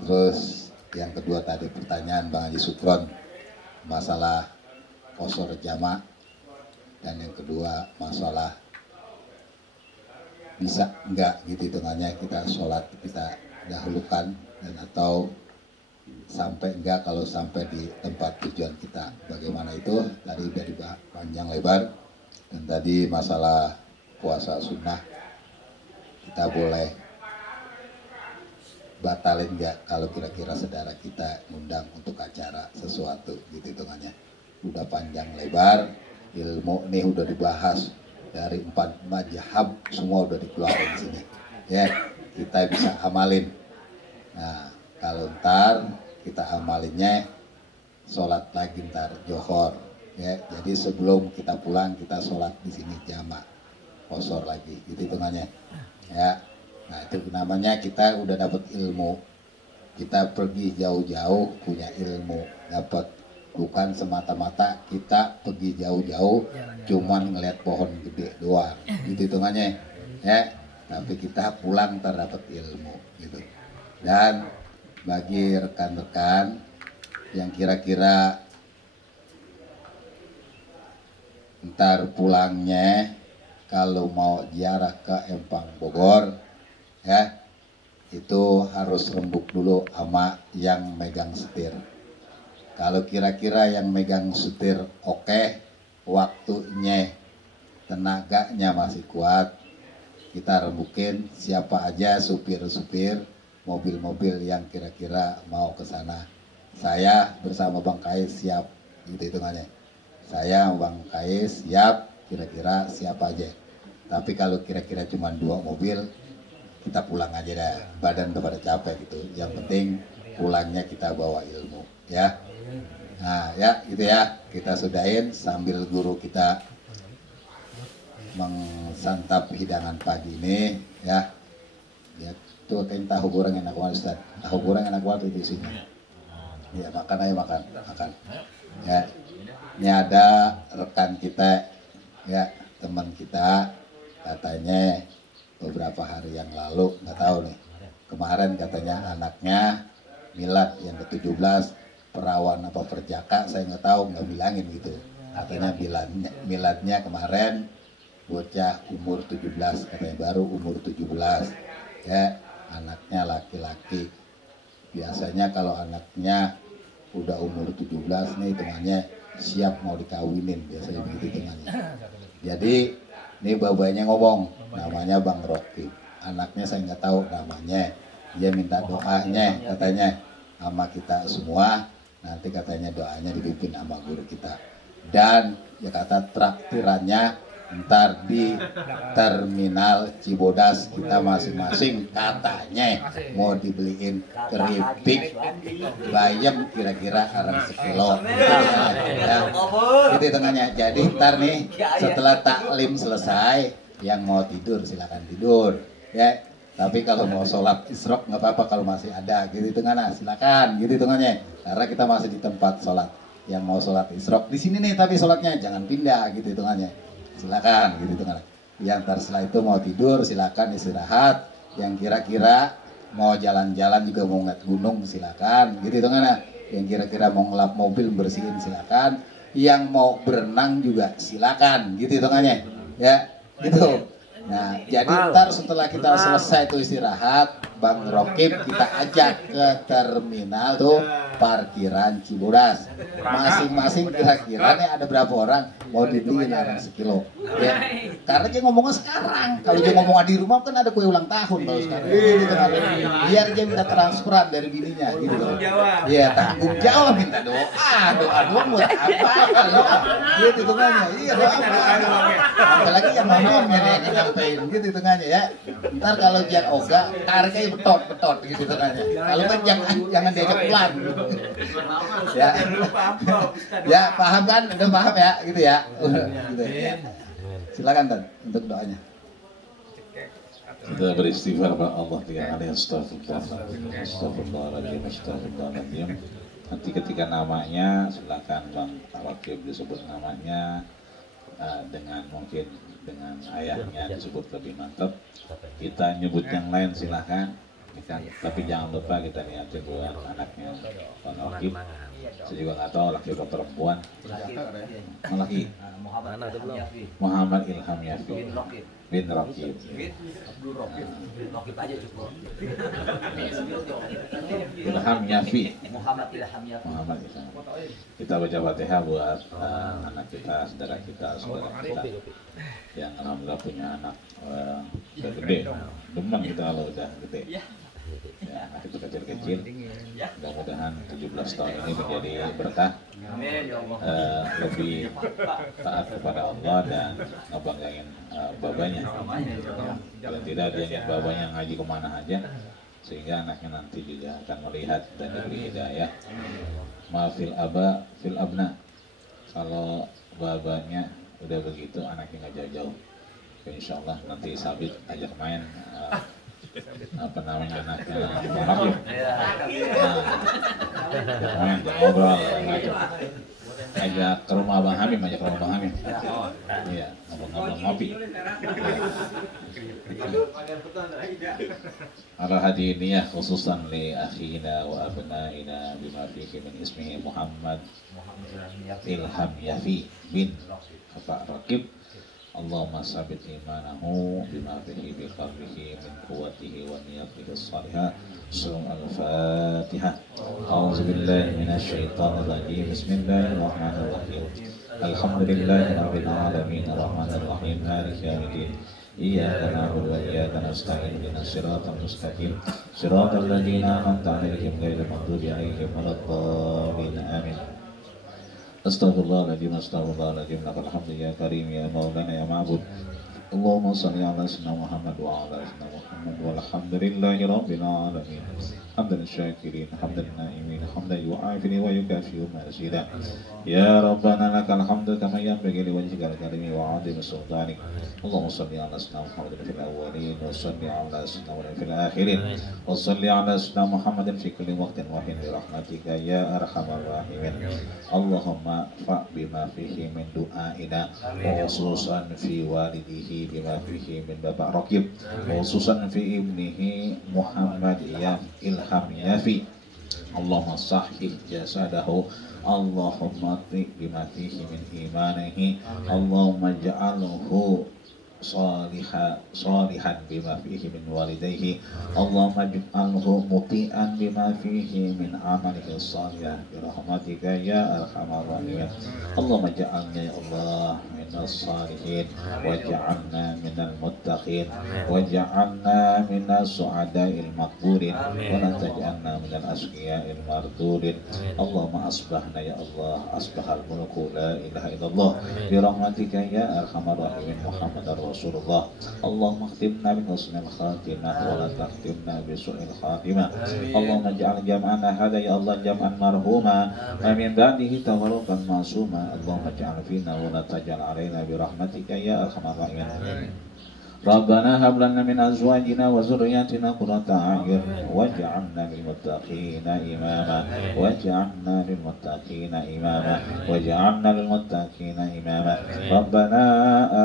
Terus yang kedua tadi pertanyaan Bang Haji Sukron masalah qosor jama', dan yang kedua masalah bisa enggak gitu hitungannya kita sholat kita dahulukan, dan atau sampai enggak kalau sampai di tempat tujuan kita, bagaimana itu tadi udah dibahas panjang lebar. Dan tadi masalah puasa sunnah, kita boleh batalin enggak kalau kira-kira saudara kita ngundang untuk acara sesuatu gitu hitungannya. Udah panjang lebar, ilmu nih udah dibahas dari 4 mazhab semua udah dikeluarin sini ya, kita bisa amalin. Nah kalau ntar kita amalinnya sholat lagi ntar johor ya, jadi sebelum kita pulang kita sholat di sini jamak qosor lagi gitu hitungannya ya. Nah itu namanya kita udah dapat ilmu, kita pergi jauh-jauh punya ilmu dapat, bukan semata-mata kita pergi jauh-jauh cuman ngeliat pohon gede doang gitu hitungannya ya, tapi kita pulang terdapat ilmu gitu. Dan bagi rekan-rekan yang kira-kira ntar pulangnya kalau mau ziarah ke Empang Bogor ya, itu harus rembuk dulu sama yang megang setir. Kalau kira-kira yang megang setir oke, waktunya tenaganya masih kuat, kita rembukin siapa aja supir-supir mobil-mobil yang kira-kira mau ke sana. Saya bersama Bang Kais siap, gitu hitungannya. Saya Bang Kais siap, kira-kira siapa aja. Tapi kalau kira-kira cuma 2 mobil, kita pulang aja dah, badan udah pada capek gitu. Yang penting pulangnya kita bawa ilmu ya. Nah ya gitu ya, kita sudahin sambil guru kita mengsantap hidangan pagi ini ya. Ya tuh kayak tahu goreng enak banget Ustaz. Tahu goreng enak banget itu isinya. Ya makan aja, makan. Ya ini ada rekan kita ya, teman kita katanya beberapa hari yang lalu, nggak tahu nih, kemarin katanya anaknya milad yang ke-17, perawan apa perjaka, saya nggak tahu, nggak bilangin gitu. Katanya miladnya kemarin bocah umur 17, katanya baru umur 17 ya, anaknya laki-laki. Biasanya kalau anaknya udah umur 17 nih hitungannya siap mau dikawinin, biasanya begitu hitungannya. Jadi ini babanya ngomong, namanya Bang Rocky. Anaknya saya nggak tahu namanya. Dia minta doanya katanya sama kita semua. Nanti katanya doanya dipimpin sama guru kita. Dan ya kata traktirannya ntar di terminal Cibodas kita masing-masing katanya mau dibeliin keripik bayam kira-kira arang sekilo ya, gitu tengahnya. Jadi ntar nih setelah taklim selesai, yang mau tidur silakan tidur ya, tapi kalau mau sholat isrok nggak apa-apa kalau masih ada gitu tengahnya, silakan gitu tengahnya, karena kita masih di tempat sholat. Yang mau sholat isrok di sini nih, tapi sholatnya jangan pindah gitu tengahnya, silakan gitu tengahnya. Yang ntar setelah itu mau tidur silakan istirahat. Yang kira-kira mau jalan-jalan juga mau ngeliat gunung silakan gitu tengahnya. Yang kira-kira mau ngelap mobil bersihin silakan. Yang mau berenang juga silakan gitu tengahnya ya gitu. Nah jadi ntar setelah kita selesai itu istirahat, Bang Rokib kita ajak ke terminal tuh parkiran Cibodas. Masing-masing kira-kira nih ada berapa orang mau dibeliin arang sekilo ya. Karena dia ngomongnya sekarang, kalau dia ngomong di rumah kan ada kue ulang tahun kalau sekarang gitu, biar dia minta transferan dari bininya gitu. Iya tanggung jawab, minta doa doang buat apa gitu hitungannya. Iya doa apalagi yang ngomongnya nih yang nyampein gitu hitungannya ya. Ntar kalau yang oga tariknya betot gitu hitungannya. Kalau kan jangan diajak pulang gitu. Ya. Ya paham kan, udah paham ya gitu ya. Gitu ya. Silakan Tan untuk doanya. Kita beristighfar kepada Allah 3 kali, astagfirullahaladzim. Nanti ketika namanya silakan Bang Wakil disebut namanya dengan mungkin dengan ayahnya disebut lebih mantap. Kita nyebut yang lain silakan. Tapi jangan lupa kita niatin buat anaknya Bang Wakil. Saya juga nggak tahu laki atau perempuan. Laki. Muhammad Ilham Yafi bin Rokib. Ilham Yafi. Muhammad Ilham Yafi. Kita baca Fatihah buat anak kita, saudara kita yang alhamdulillah punya anak udah gede. Demen kita kalau udah gede. Ya, anak itu kecil-kecil. Mudah-mudahan 17 tahun ini menjadi berkah, lebih taat kepada Allah dan ngebanggain babanya. Kalau tidak dia ingat babanya ngaji kemana aja, sehingga anaknya nanti juga akan melihat dan diberi hidayah. Maafil aba fil abna, kalau babanya udah begitu anaknya nggak jauh-jauh. Insya Allah nanti Sabit ajak main. Apa namanya anaknya Habib, ngobrol ajak ke rumah Bang Hamim, iya ngobrol ngopi. Ala hadiniyah khususan li akhina wa abnaina bima fihi min ismihi Muhammad Ilham Yafi bin rakib. Allahumma sabit imanahu bima fihi bi qalbihi min quwwatihi wa niyatihi as-salihah. Al-Fatihah. A'udzu billahi minasy syaithanir rajim. Bismillahirrahmanirrahim. Alhamdulillahirabbil alamin arrahmanir rahim maliki yaumiddin. Iyyaka na'budu wa iyyaka nasta'in ihdinas siratal mustaqim siratal ladzina an'amta 'alaihim ghairil maghdubi 'alaihim waladdallin. Amin. Astaghfirullahaladzim, astaghfirullahaladzim, lakal hamdu ya karim ya maulana ya ma'bud. Allahumma salli ala sayyidina Muhammad wa ala sayyidina Muhammad walhamdulillahi rabbil alamin. Hamdan syakirin, hamdan na'imin, hamdan yu'afini wa yukafi'u mazida. Ya Rabbana lakal hamdu kama yanbaghi liwajhikal karimi wa 'azimi sultanik. Allahumma salli ala sayyidina Muhammadin fil awwalin wa salli ala sayyidina Muhammadin fil akhirin wa salli ala sayyidina Muhammadin fi kulli waqtin wa hin bi rahmatika ya arhamar rahimin. Allahumma fa bima fihi min du'aina wa khususan fi walidihi bima fihi min bapak Raqib wa khususan fi ibnihi Muhammad ya Ilham Yafi. Allahumma sahih jasadahu. Allahumma ti bima fihi min imanihi. Allahumma ja'alhu salihan bima fihi min walidayhi. Allahumma ja'alhu muti'an bima fihi min amalihi salih bi rahmatika ya arhamar rahimin. Allahumma ja'alna ya Allah minas salihin wa ja'alna minal muttaqin wa ja'alna minas su'ada'il maqburin wa la taj'alna minal asqiya'il mardurin. Allahumma asbahna ya Allah asbahal mulku la ilaha illallah bi rahmatika ya arhamar rahimin. Muhammadar Rasulullah. Allahumma khtimna bi husnil khatimah wa la takhtimna bi su'il khatimah. Allahumma ja'al jam'ana hadha ya Allah jam'an marhuma wa min ba'dihi tawarukan masuma. Allahumma ja'al fina wa la taj'al alaina bi rahmatika ya arhamar rahimin. Rabbana hab lana min azwajina wa zurriyyatina qurrata a'yun waj'alna lil muttaqina imama waj'alna lil muttaqina imama waj'alna lil muttaqina imama. Rabbana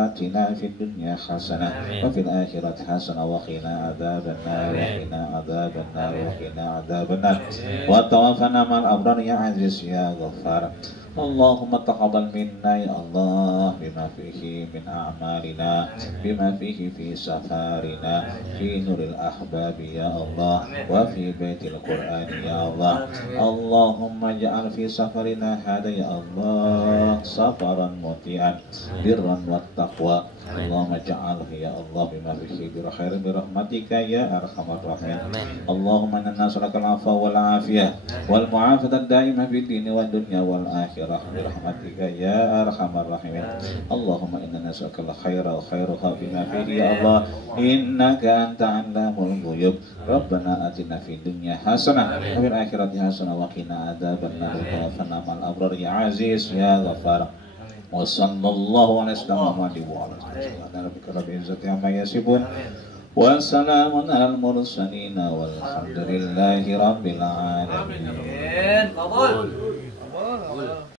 atina fid dunya hasanah wa fil akhirati hasanah wa qina adzaban nar wa qina adzaban nar wa qina adzaban nar wa tawaffana ma'al abrar ya aziz ya ghaffar. Allahumma taqabbal minna ya Allah bima fihi min a'malina bima fihi fi safarina fi nuril ahbabi ya Allah wa fi baitil Qur'an ya Allah. Allahumma ja'al fi safarina hada ya Allah safaran muti'an birran wa taqwa. Allahumma ja'al ya Allah bima fihi bi khairin bi rahmatika ya arhamar rahimin. Allahumma inna nas'aluka al-'afwa wal 'afiyah wal mu'afata ad-da'imah fid dini wad dunya wal akhirah bi rahmatika ya arhamar rahimin. Allahumma inna nas'aluka al-khaira wa khairuha bima fihi ya Allah innaka anta 'allamul ghuyub. Rabbana atina fid dunya hasanah wa fil akhirati hasanah wa qina adzabannar wa tawaffana ma'al abrar ya aziz ya ghaffar. Wa sallallahu ala sayyidina Muhammadin wa ala alihi wa sahbihi rabbil izzati amma yasifun wa salamun alal mursalin walhamdulillahi rabbil alamin. Amin. Kabul.